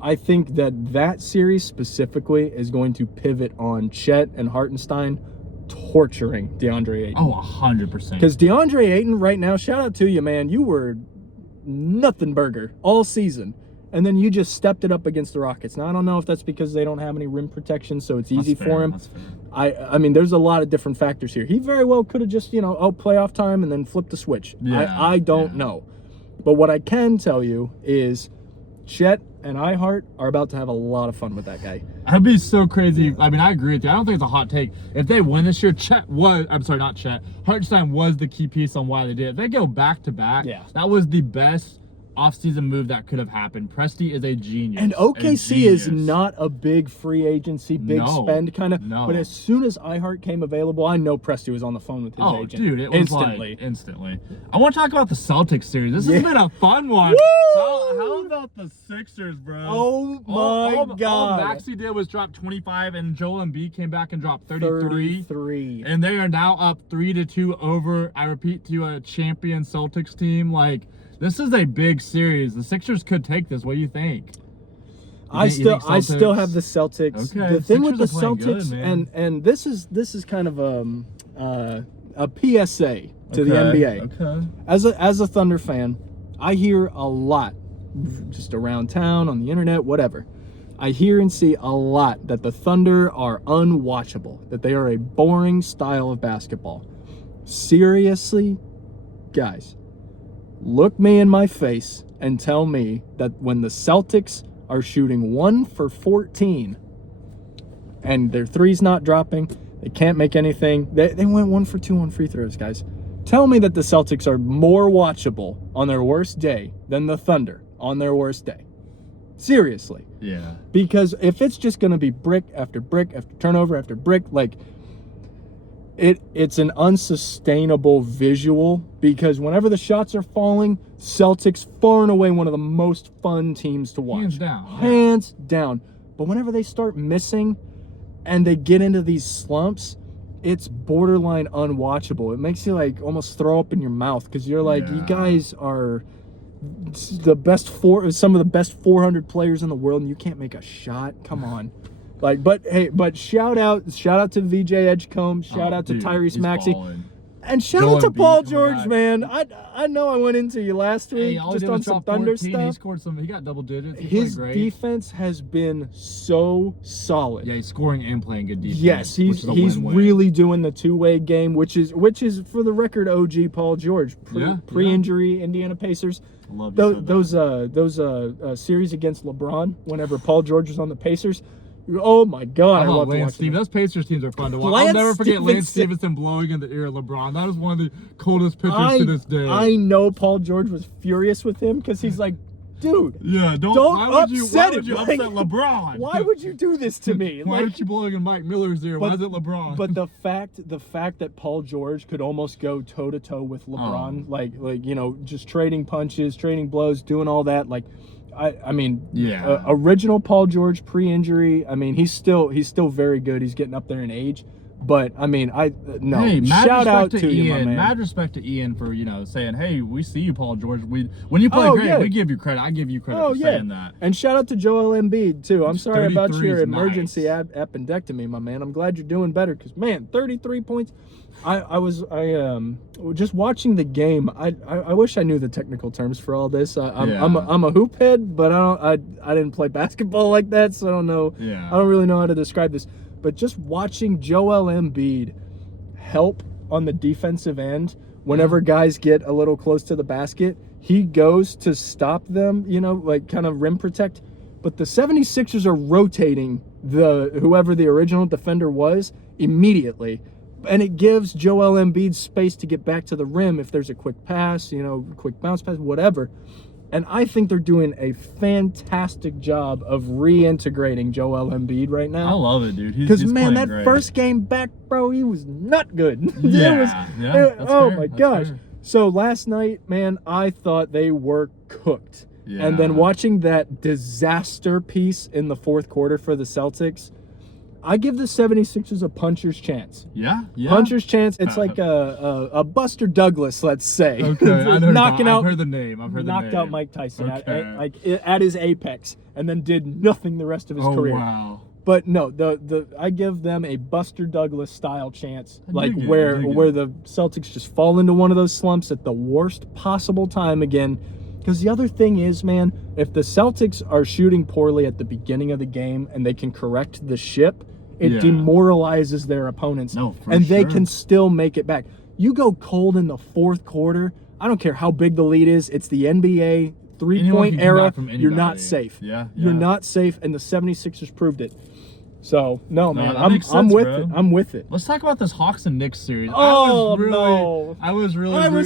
I think that series specifically is going to pivot on Chet and Hartenstein torturing DeAndre Ayton. Oh, 100%. Because DeAndre Ayton right now, shout out to you, man. You were nothing burger all season. And then you just stepped it up against the Rockets. Now, I don't know if that's because they don't have any rim protection, so it's easy for him. That's fair. I mean, there's a lot of different factors here. He very well could have just, playoff time and then flipped the switch. Yeah, I don't know. But what I can tell you is Chet and iHeart are about to have a lot of fun with that guy. That'd be so crazy. I mean, I agree with you. I don't think it's a hot take. If they win this year, Hartenstein was the key piece on why they did it. If they go back to back, that was the best offseason move that could have happened. Presti is a genius. And OKC is not a big free agency, spend kind of. No. But as soon as iHeart came available, I know Presti was on the phone with his agent. Oh, dude, it was instantly. I want to talk about the Celtics series. This has been a fun one. How about the Sixers, bro? Oh my God. All Maxey did was drop 25, and Joel Embiid came back and dropped 33. And they are now up 3-2 over, I repeat, to a champion Celtics team. This is a big series. The Sixers could take this. What do you think? I still have the Celtics. Okay, The thing with the Sixers are playing Celtics, good, and this is kind of a PSA to the NBA. Okay. As a Thunder fan, I hear a lot, just around town, on the internet, whatever. I hear and see a lot that the Thunder are unwatchable, that they are a boring style of basketball. Seriously, guys, look me in my face and tell me that when the Celtics are shooting 1 for 14 and their three's not dropping, they can't make anything. They went 1 for 2 on free throws, guys. Tell me that the Celtics are more watchable on their worst day than the Thunder on their worst day. Seriously. Yeah. Because if it's just going to be brick after brick after turnover after brick, like it's an unsustainable visual, because whenever the shots are falling, Celtics far and away one of the most fun teams to watch. Hands down. Hands down. But whenever they start missing and they get into these slumps, it's borderline unwatchable. It makes you like almost throw up in your mouth, because you're like, you guys are some of the best 400 players in the world, and you can't make a shot. Come on. Like, but shout out to VJ Edgecombe, shout out to Tyrese Maxey, and shout out to Paul George, man. I know I went into you last week just on some Thunder 14, stuff. He scored some. He got double digits. His defense has been so solid. Yeah, he's scoring and playing good defense. Yes, he's really doing the two-way game, which is for the record, OG Paul George, pre-injury Indiana Pacers. Love those series against LeBron, whenever Paul George was on the Pacers. Oh my God, I love Lance Stevenson. Those Pacers teams are fun to watch. I'll never forget Lance Stevenson blowing in the ear of LeBron. That is one of the coldest pitchers to this day. I know Paul George was furious with him, because he's like, dude, don't upset him. Why would you upset LeBron? Why would you do this to me? Why aren't you blowing in Mike Miller's ear? Why is it LeBron? But the fact that Paul George could almost go toe to toe with LeBron, like just trading punches, trading blows, doing all that, like. I mean, original Paul George pre-injury. I mean, he's still very good. He's getting up there in age, but I mean, shout out to Ian. you, my man. Mad respect to Ian for saying, hey, we see you, Paul George. When you play great, we give you credit. I give you credit for saying that. And shout out to Joel Embiid too. I'm sorry about your emergency appendectomy, my man. I'm glad you're doing better, because man, 33 points. I was just watching the game. I wish I knew the technical terms for all this. I'm a hoop head, but I didn't play basketball like that, so I don't know. I don't really know how to describe this. But just watching Joel Embiid help on the defensive end whenever guys get a little close to the basket, he goes to stop them, like kind of rim protect. But the 76ers are rotating whoever the original defender was immediately. And it gives Joel Embiid space to get back to the rim if there's a quick pass, quick bounce pass, whatever. And I think they're doing a fantastic job of reintegrating Joel Embiid right now. I love it, dude. Because, man, that first game back, bro, he was not good. Oh, my gosh. So last night, man, I thought they were cooked. Yeah. And then watching that disaster piece in the fourth quarter for the Celtics, I give the 76ers a puncher's chance. Yeah. Puncher's chance. It's like a Buster Douglas, let's say. Okay, I know. I've heard the name. Knocked out Mike Tyson at his apex, and then did nothing the rest of his career. Wow. But no, I give them a Buster Douglas style chance, where the Celtics just fall into one of those slumps at the worst possible time again. Because the other thing is, man, if the Celtics are shooting poorly at the beginning of the game and they can correct the ship, it demoralizes their opponents, they can still make it back. You go cold in the fourth quarter, I don't care how big the lead is, it's the NBA three-point era, you're not safe. You're not safe, and the 76ers proved it. So, man, I'm with it. Let's talk about this Hawks and Knicks series. No. I was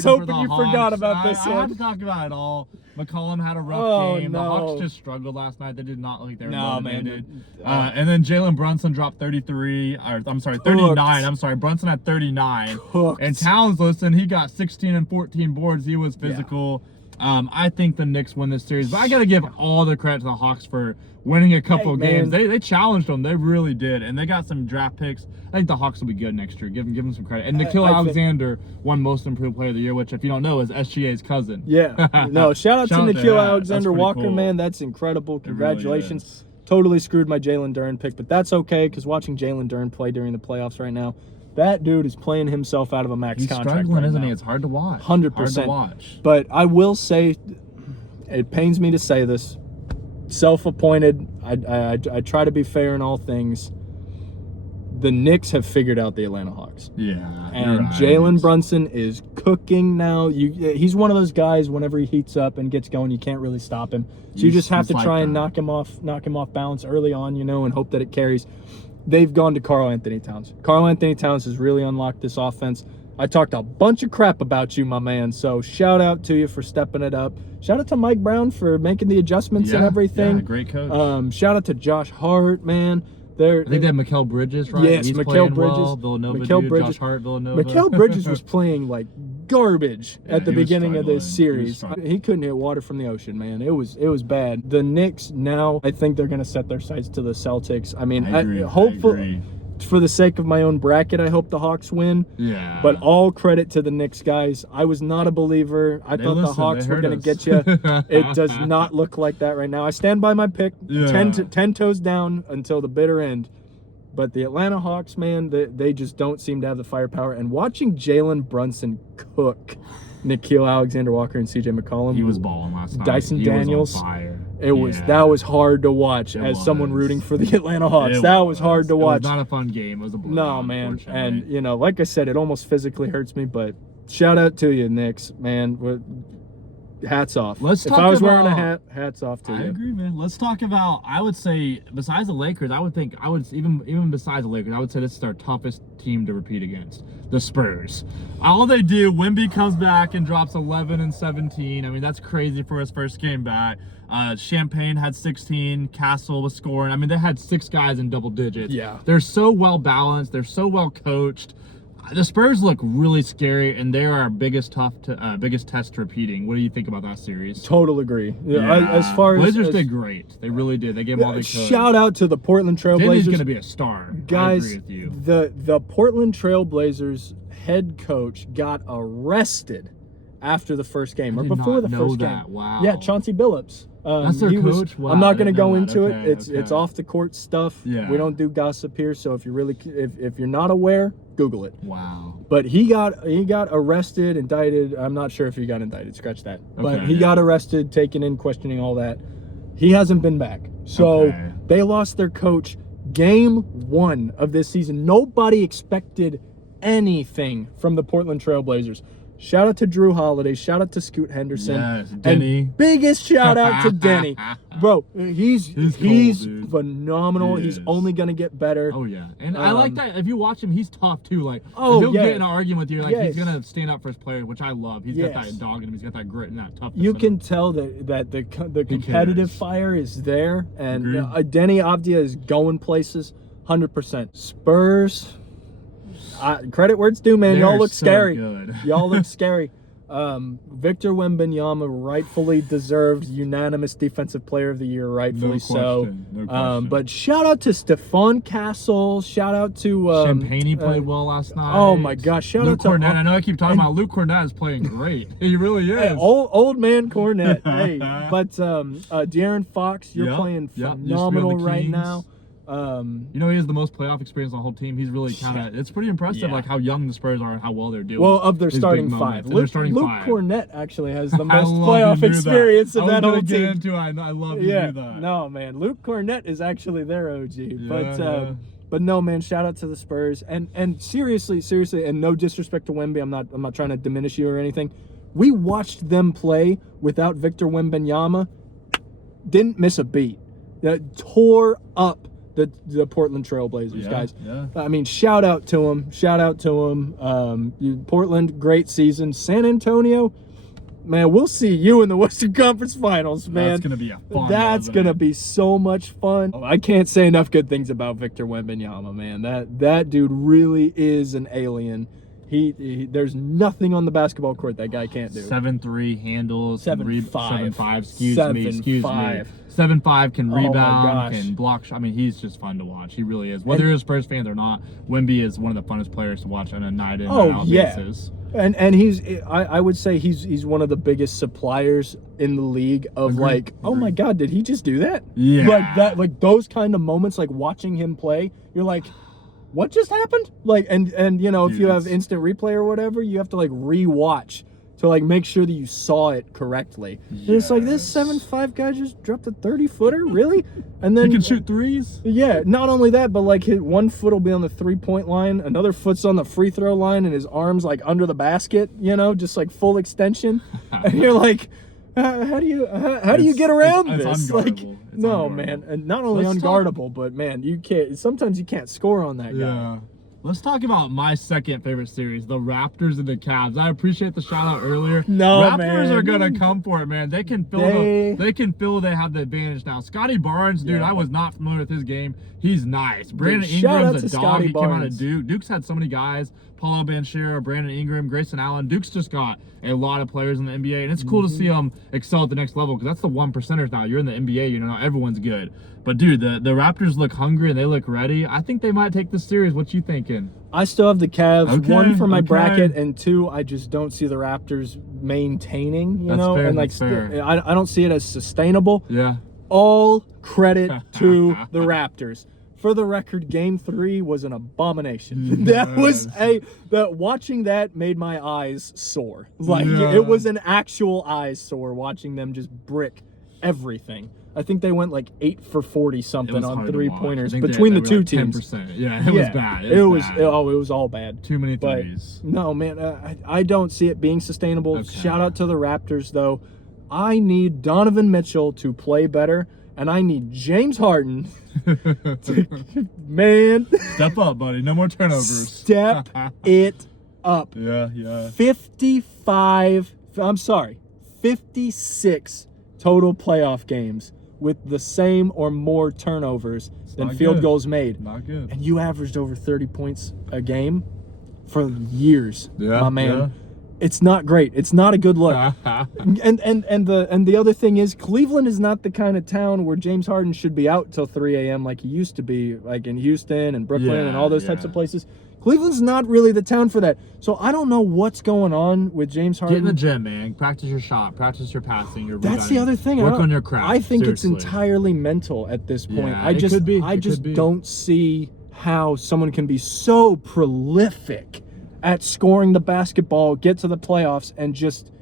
hoping you forgot about this one. I have to talk about it all. McCollum had a rough game. No. The Hawks just struggled last night. They did not look like they were motivated. Man. And then Jalen Brunson dropped 39. I'm sorry, Brunson had 39. Cooked. And Towns, listen, he got 16 and 14 boards. He was physical. I think the Knicks win this series, but I got to give all the credit to the Hawks for winning a couple of games. They challenged them. They really did, and they got some draft picks. I think the Hawks will be good next year. Give them some credit. And Nikhil Alexander won Most Improved Player of the Year, which, if you don't know, is SGA's cousin. Yeah. No, shout out to Nikhil Alexander Walker, cool. man. That's incredible. Congratulations. Really Totally screwed my Jalen Duren pick, but that's okay because watching Jalen Duren play during the playoffs right now, that dude is playing himself out of a max contract. He's struggling, right isn't now. he? It's hard to watch. 100%. Hard to watch. But I will say, it pains me to say this, self-appointed, I try to be fair in all things. The Knicks have figured out the Atlanta Hawks. Yeah. And right. Jalen Brunson is cooking now. He's one of those guys, whenever he heats up and gets going, you can't really stop him. So you just have to try and knock him off balance early on, and hope that it carries. They've gone to Karl Anthony Towns. Karl Anthony Towns has really unlocked this offense. I talked a bunch of crap about you, my man. So shout out to you for stepping it up. Shout out to Mike Brown for making the adjustments and everything. Yeah, great coach. Shout out to Josh Hart, man. I think they have Mikal Bridges, right? Yes, He's Mikal Bridges. Well. Villanova Mikal dude, Bridges. Josh Hart, Villanova. Mikal Bridges was playing like garbage at the he was beginning of this series. struggling. He couldn't hit water from the ocean, man. It was bad. The Knicks now, I think they're going to set their sights to the Celtics. I mean, I agree. hopefully, for the sake of my own bracket, I hope the Hawks win. Yeah. But all credit to the Knicks, guys. I was not a believer. I thought the Hawks were going to get you. It does not look like that right now. I stand by my pick, 10 toes down until the bitter end. But the Atlanta Hawks, man, they just don't seem to have the firepower. And watching Jalen Brunson cook Nickeil Alexander-Walker and CJ McCollum. He was balling last night. Dyson Daniels. Was on fire. That was hard to watch someone rooting for the Atlanta Hawks. That was hard to watch. It was not a fun game. It was a blowout. No, man. And, like I said, it almost physically hurts me. But shout out to you, Knicks, man. Hats off. If I was wearing a hat, hats off to you. I agree, man. Let's talk about, I would say, besides the Lakers, even besides the Lakers, I would say this is our toughest team to repeat against. The Spurs. All they do, Wemby comes back and drops 11 and 17. I mean, that's crazy for his first game back. Champagne had 16. Castle was scoring. I mean, they had 6 guys in double digits. Yeah. They're so well balanced. They're so well coached. The Spurs look really scary, and they are our biggest test repeating. What do you think about that series? Total agree. As far as Blazers did great. They really did. They gave them all they could. Shout out to the Portland Trailblazers. Danny's going to be a star. Guys, I agree with you. The Portland Trailblazers head coach got arrested after the first game or before the first game. Wow. Yeah, Chauncey Billups. That's their coach. Wow, I'm not going to go into that. it. It's off the court stuff. Yeah. We don't do gossip here. So if you're not aware, Google it. Wow. But he got arrested, indicted. I'm not sure if he got indicted. Scratch that. But he got arrested, taken in, questioning, all that. He hasn't been back. So they lost their coach game 1 of this season. Nobody expected anything from the Portland Trailblazers. Shout out to Drew Holiday. Shout out to Scoot Henderson. Yes, Denny. And biggest shout out to Denny. Bro, he's cool, phenomenal. He's only going to get better. Oh, yeah. And I like that. If you watch him, he's tough, too. Like, he'll get in an argument with you. Like, he's going to stand up for his players, which I love. He's got that dog in him. He's got that grit and that toughness. You can tell that the competitive fire is there. And Denny Avdia is going places 100%. Spurs... credit where it's due, man. Y'all look scary. Y'all look scary. Victor Wembanyama rightfully deserved unanimous defensive player of the year, rightfully so. No question. But shout out to Stephon Castle. Shout out to Champagne played well last night. Oh my gosh! Shout Luke out to Cornette. I know I keep talking about Luke Cornette is playing great. He really is. Hey, old man Cornette. Hey, but De'Aaron Fox, you're playing phenomenal right now. He has the most playoff experience on the whole team. He's really it's pretty impressive, like how young the Spurs are and how well they're doing. Well, of their starting 5. Luke Cornette actually has the most playoff experience of that whole team. I love you do that. No, man. Luke Cornette is actually their OG. But no, man, shout out to the Spurs. And seriously, and no disrespect to Wemby, I'm not trying to diminish you or anything. We watched them play without Victor Wembanyama. Didn't miss a beat. Tore up the Portland Trailblazers, guys. Yeah. I mean, shout out to them. Portland, great season. San Antonio, man, we'll see you in the Western Conference Finals, man. That's going to be That's going to be so much fun. I can't say enough good things about Victor Wembanyama, man. That dude really is an alien. There's nothing on the basketball court that guy can't do. 7'3" handles, 7'5", excuse me. 7'5", can rebound, can block. I mean, he's just fun to watch. He really is. Whether you're a Spurs fan or not, Wemby is one of the funnest players to watch on a night in and out basis. And I would say he's one of the biggest suppliers in the league of Agreed. like, oh my God, did he just do that? Yeah. Like that, like those kind of moments, like watching him play, you're like, what just happened? Like, and you know, if you have instant replay or whatever, you have to like rewatch to like make sure that you saw it correctly. And it's like, this 7'5" guy just dropped a 30-footer, really? And then He can shoot threes. yeah, not only that, but like his one foot will be on the 3-point line, another foot's on the free throw line, and his arms like under the basket, you know, just like full extension. And you're like, how do you get around it's this? unguardable. Like, It's no, unguardable. man, and not only Let's unguardable, but man, you can't. Sometimes you can't score on that guy. Yeah. Let's talk about my second favorite series, the Raptors and the Cavs. I appreciate the shout out earlier. No, Raptors man. are gonna come for it, man. They can feel they have the advantage now. Scotty Barnes, dude, Yeah. I was not familiar with his game. He's nice. Brandon shout out Ingram's to a dog. Scotty He came out of Barnes. Duke. Duke's had so many guys. Paulo Banchero, Brandon Ingram, Grayson Allen. Duke's just got a lot of players in the NBA, and it's cool to see them excel at the next level because that's the 1%ers now. You're in the NBA, you know, everyone's good. But dude, the Raptors look hungry and they look ready. I think they might take this series. What you thinking? I still have the Cavs. Okay, One for my okay. bracket, and two, I just don't see the Raptors maintaining. You That's know, fair, and like that's fair. I don't see it as sustainable. Yeah. All credit to the Raptors. For the record, Game 3 was an abomination. That watching that made my eyes sore. Like Yeah. it was an actual eyes sore watching them just brick everything. I think they went like 8 for 40 It something was on hard to watch. 3-pointers I think between they the were two like teams. 10%. Yeah, it was bad. It was bad. it was all bad. Too many But threes. no, man, I don't see it being sustainable. Okay. Shout out to the Raptors, though. I need Donovan Mitchell to play better, and I need James Harden to, man, Step up, buddy. No more turnovers. step it up. Yeah. 56 total playoff games with the same or more turnovers than not field good. goals made. Not good. And you averaged over 30 points a game for years, Yeah, my man. yeah. It's not great. It's not a good look. And the other thing is, Cleveland is not the kind of town where James Harden should be out till 3 a.m. like he used to be, like in Houston and Brooklyn and all those types of places. Cleveland's not really the town for that. So I don't know what's going on with James Harden. Get in the gym, man. Practice your shot. Practice your passing. Your That's the rebounding. other thing. Work on your craft. I think Seriously. it's entirely mental at this point. Yeah, I it just could be. I It just could be. don't see how someone can be so prolific at scoring the basketball, get to the playoffs, and just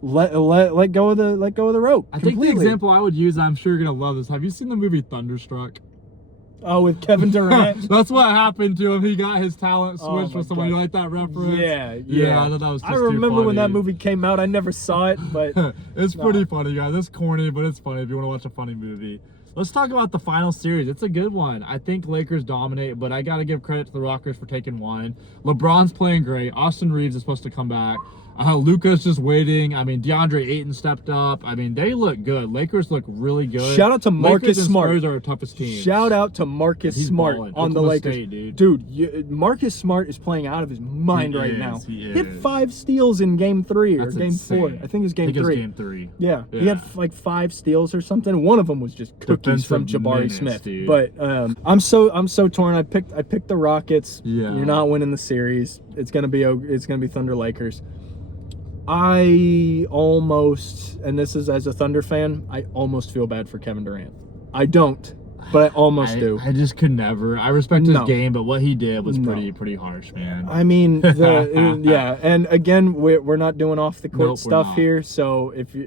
let go of the rope. I think the example I would use, I'm sure you're gonna love this. Have you seen the movie Thunderstruck? Oh, with Kevin Durant. That's what happened to him. He got his talent Oh switched my with someone. God. You like that reference? Yeah. I thought that was just I too remember when that funny. movie came out. I never saw it, but It's pretty funny, guys. It's corny, but it's funny if you want to watch a funny movie. Let's talk about the final series. It's a good one. I think Lakers dominate, but I got to give credit to the Rockets for taking one. LeBron's playing great. Austin Reeves is supposed to come back. Luka's just waiting. I mean, DeAndre Ayton stepped up. I mean, they look good. Lakers look really good. Shout out to Marcus Lakers and Smart. Spurs are our toughest teams. shout out to Marcus He's Smart balling. on the Oklahoma Lakers. State, dude. Marcus Smart is playing out of his mind He right is, now. he Hit is. 5 steals in game 3 That's or game insane. 4. I think it was game I think 3. It's game 3. Yeah, he Yeah. had like 5 steals or something. One of them was just cookies from Defensive Jabari menace, Smith. dude. But I'm so torn. I picked the Rockets. Yeah. You're not winning the series. It's gonna be Thunder Lakers. I almost, and this is as a Thunder fan, I almost feel bad for Kevin Durant. I don't, but I almost do. I just could never. I respect his No. game, but what he did was No. pretty harsh, man. I mean, yeah, and again, we're not doing off the court Nope, we're stuff not. here. So if you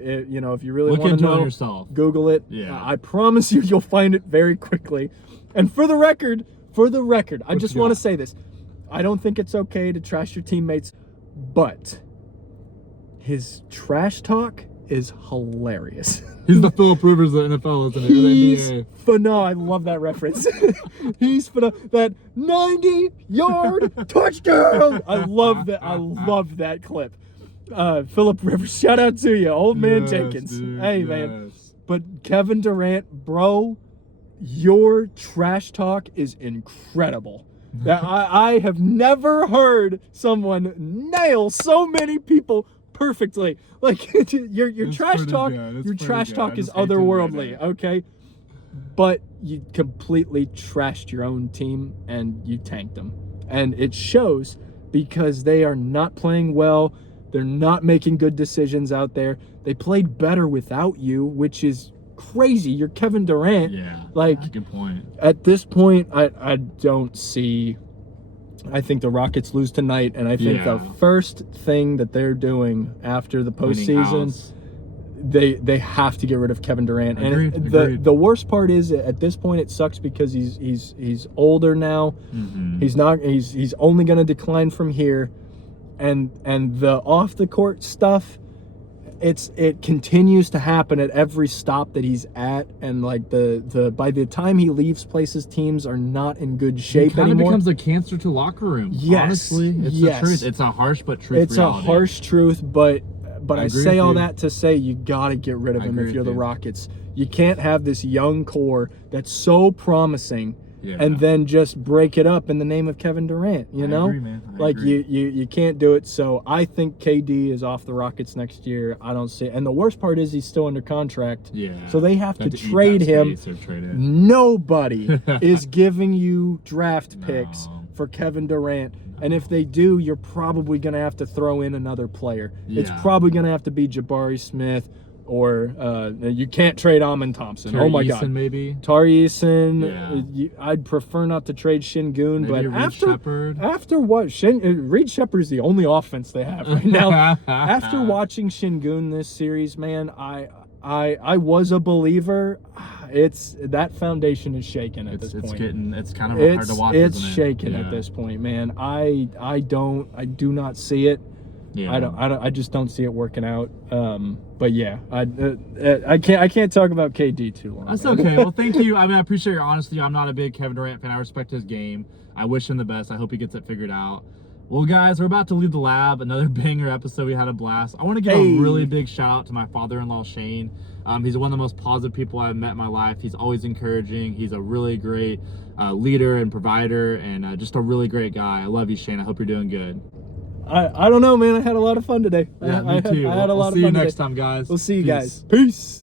really Look want into to it know, yourself. Google it. Yeah. I promise you'll find it very quickly. And for the record, I just you want to got? say this: I don't think it's okay to trash your teammates, but his trash talk is hilarious. He's the Philip Rivers of the NFL, isn't he? Or the He's NBA. phenomenal. I love that reference. He's phenomenal. That 90-yard touchdown. I love that. I love that clip. Philip Rivers, shout out to you, old man Yes, Jenkins. dude, Hey, man. yes. But Kevin Durant, bro, your trash talk is incredible. That I have never heard someone nail so many people perfectly. Like your It's trash pretty talk, good. It's your pretty trash good. talk I is just hate to admit otherworldly, it. okay? But you completely trashed your own team and you tanked them. And it shows because they are not playing well. They're not making good decisions out there. They played better without you, which is crazy. You're Kevin Durant. Yeah, like, good point. At this point, I don't see. I think the Rockets lose tonight, and I think the first thing that they're doing after the postseason, they have to get rid of Kevin Durant. Agreed, and the worst part is, at this point, it sucks because he's older now. He's only going to decline from here, and the off the court stuff, it continues to happen at every stop that he's at, and like the by the time he leaves places, teams are not in good shape anymore. It kind of becomes a cancer to locker room. Yes, honestly, it's the truth. It's a harsh but truth. It's reality. A harsh truth, but I say all that to say you got to get rid of him if you're the Rockets. You can't have this young core that's so promising. And then just break it up in the name of Kevin Durant, you know? I agree, man. I agree. You can't do it. So I think KD is off the Rockets next year. I don't see it. And the worst part is he's still under contract. Yeah. So they have to trade him. Nobody is giving you draft picks for Kevin Durant. And if they do, you're probably going to have to throw in another player. It's probably going to have to be Jabari Smith. Or you can't trade Amin Thompson. Tari oh my Eason, God, maybe Tari Eason. I'd prefer not to trade Şengün, but after what Reed Shepherd is the only offense they have right now. After watching Şengün this series, man, I was a believer. It's that foundation is shaken at this point. It's kind of hard to watch. It's shaken at this point, man. I do not see it. Yeah. I just don't see it working out. But yeah, I can't talk about KD too long. That's okay. Well, thank you. I mean, I appreciate your honesty. I'm not a big Kevin Durant fan. I respect his game. I wish him the best. I hope he gets it figured out. Well, guys, we're about to leave the lab. Another banger episode. We had a blast. I want to give a really big shout out to my father-in-law, Shane. He's one of the most positive people I've met in my life. He's always encouraging. He's a really great leader and provider, and just a really great guy. I love you, Shane. I hope you're doing good. I don't know, man. I had a lot of fun today. Yeah, me too. I had a lot of fun. We'll see you next time, guys. We'll see you guys. Peace.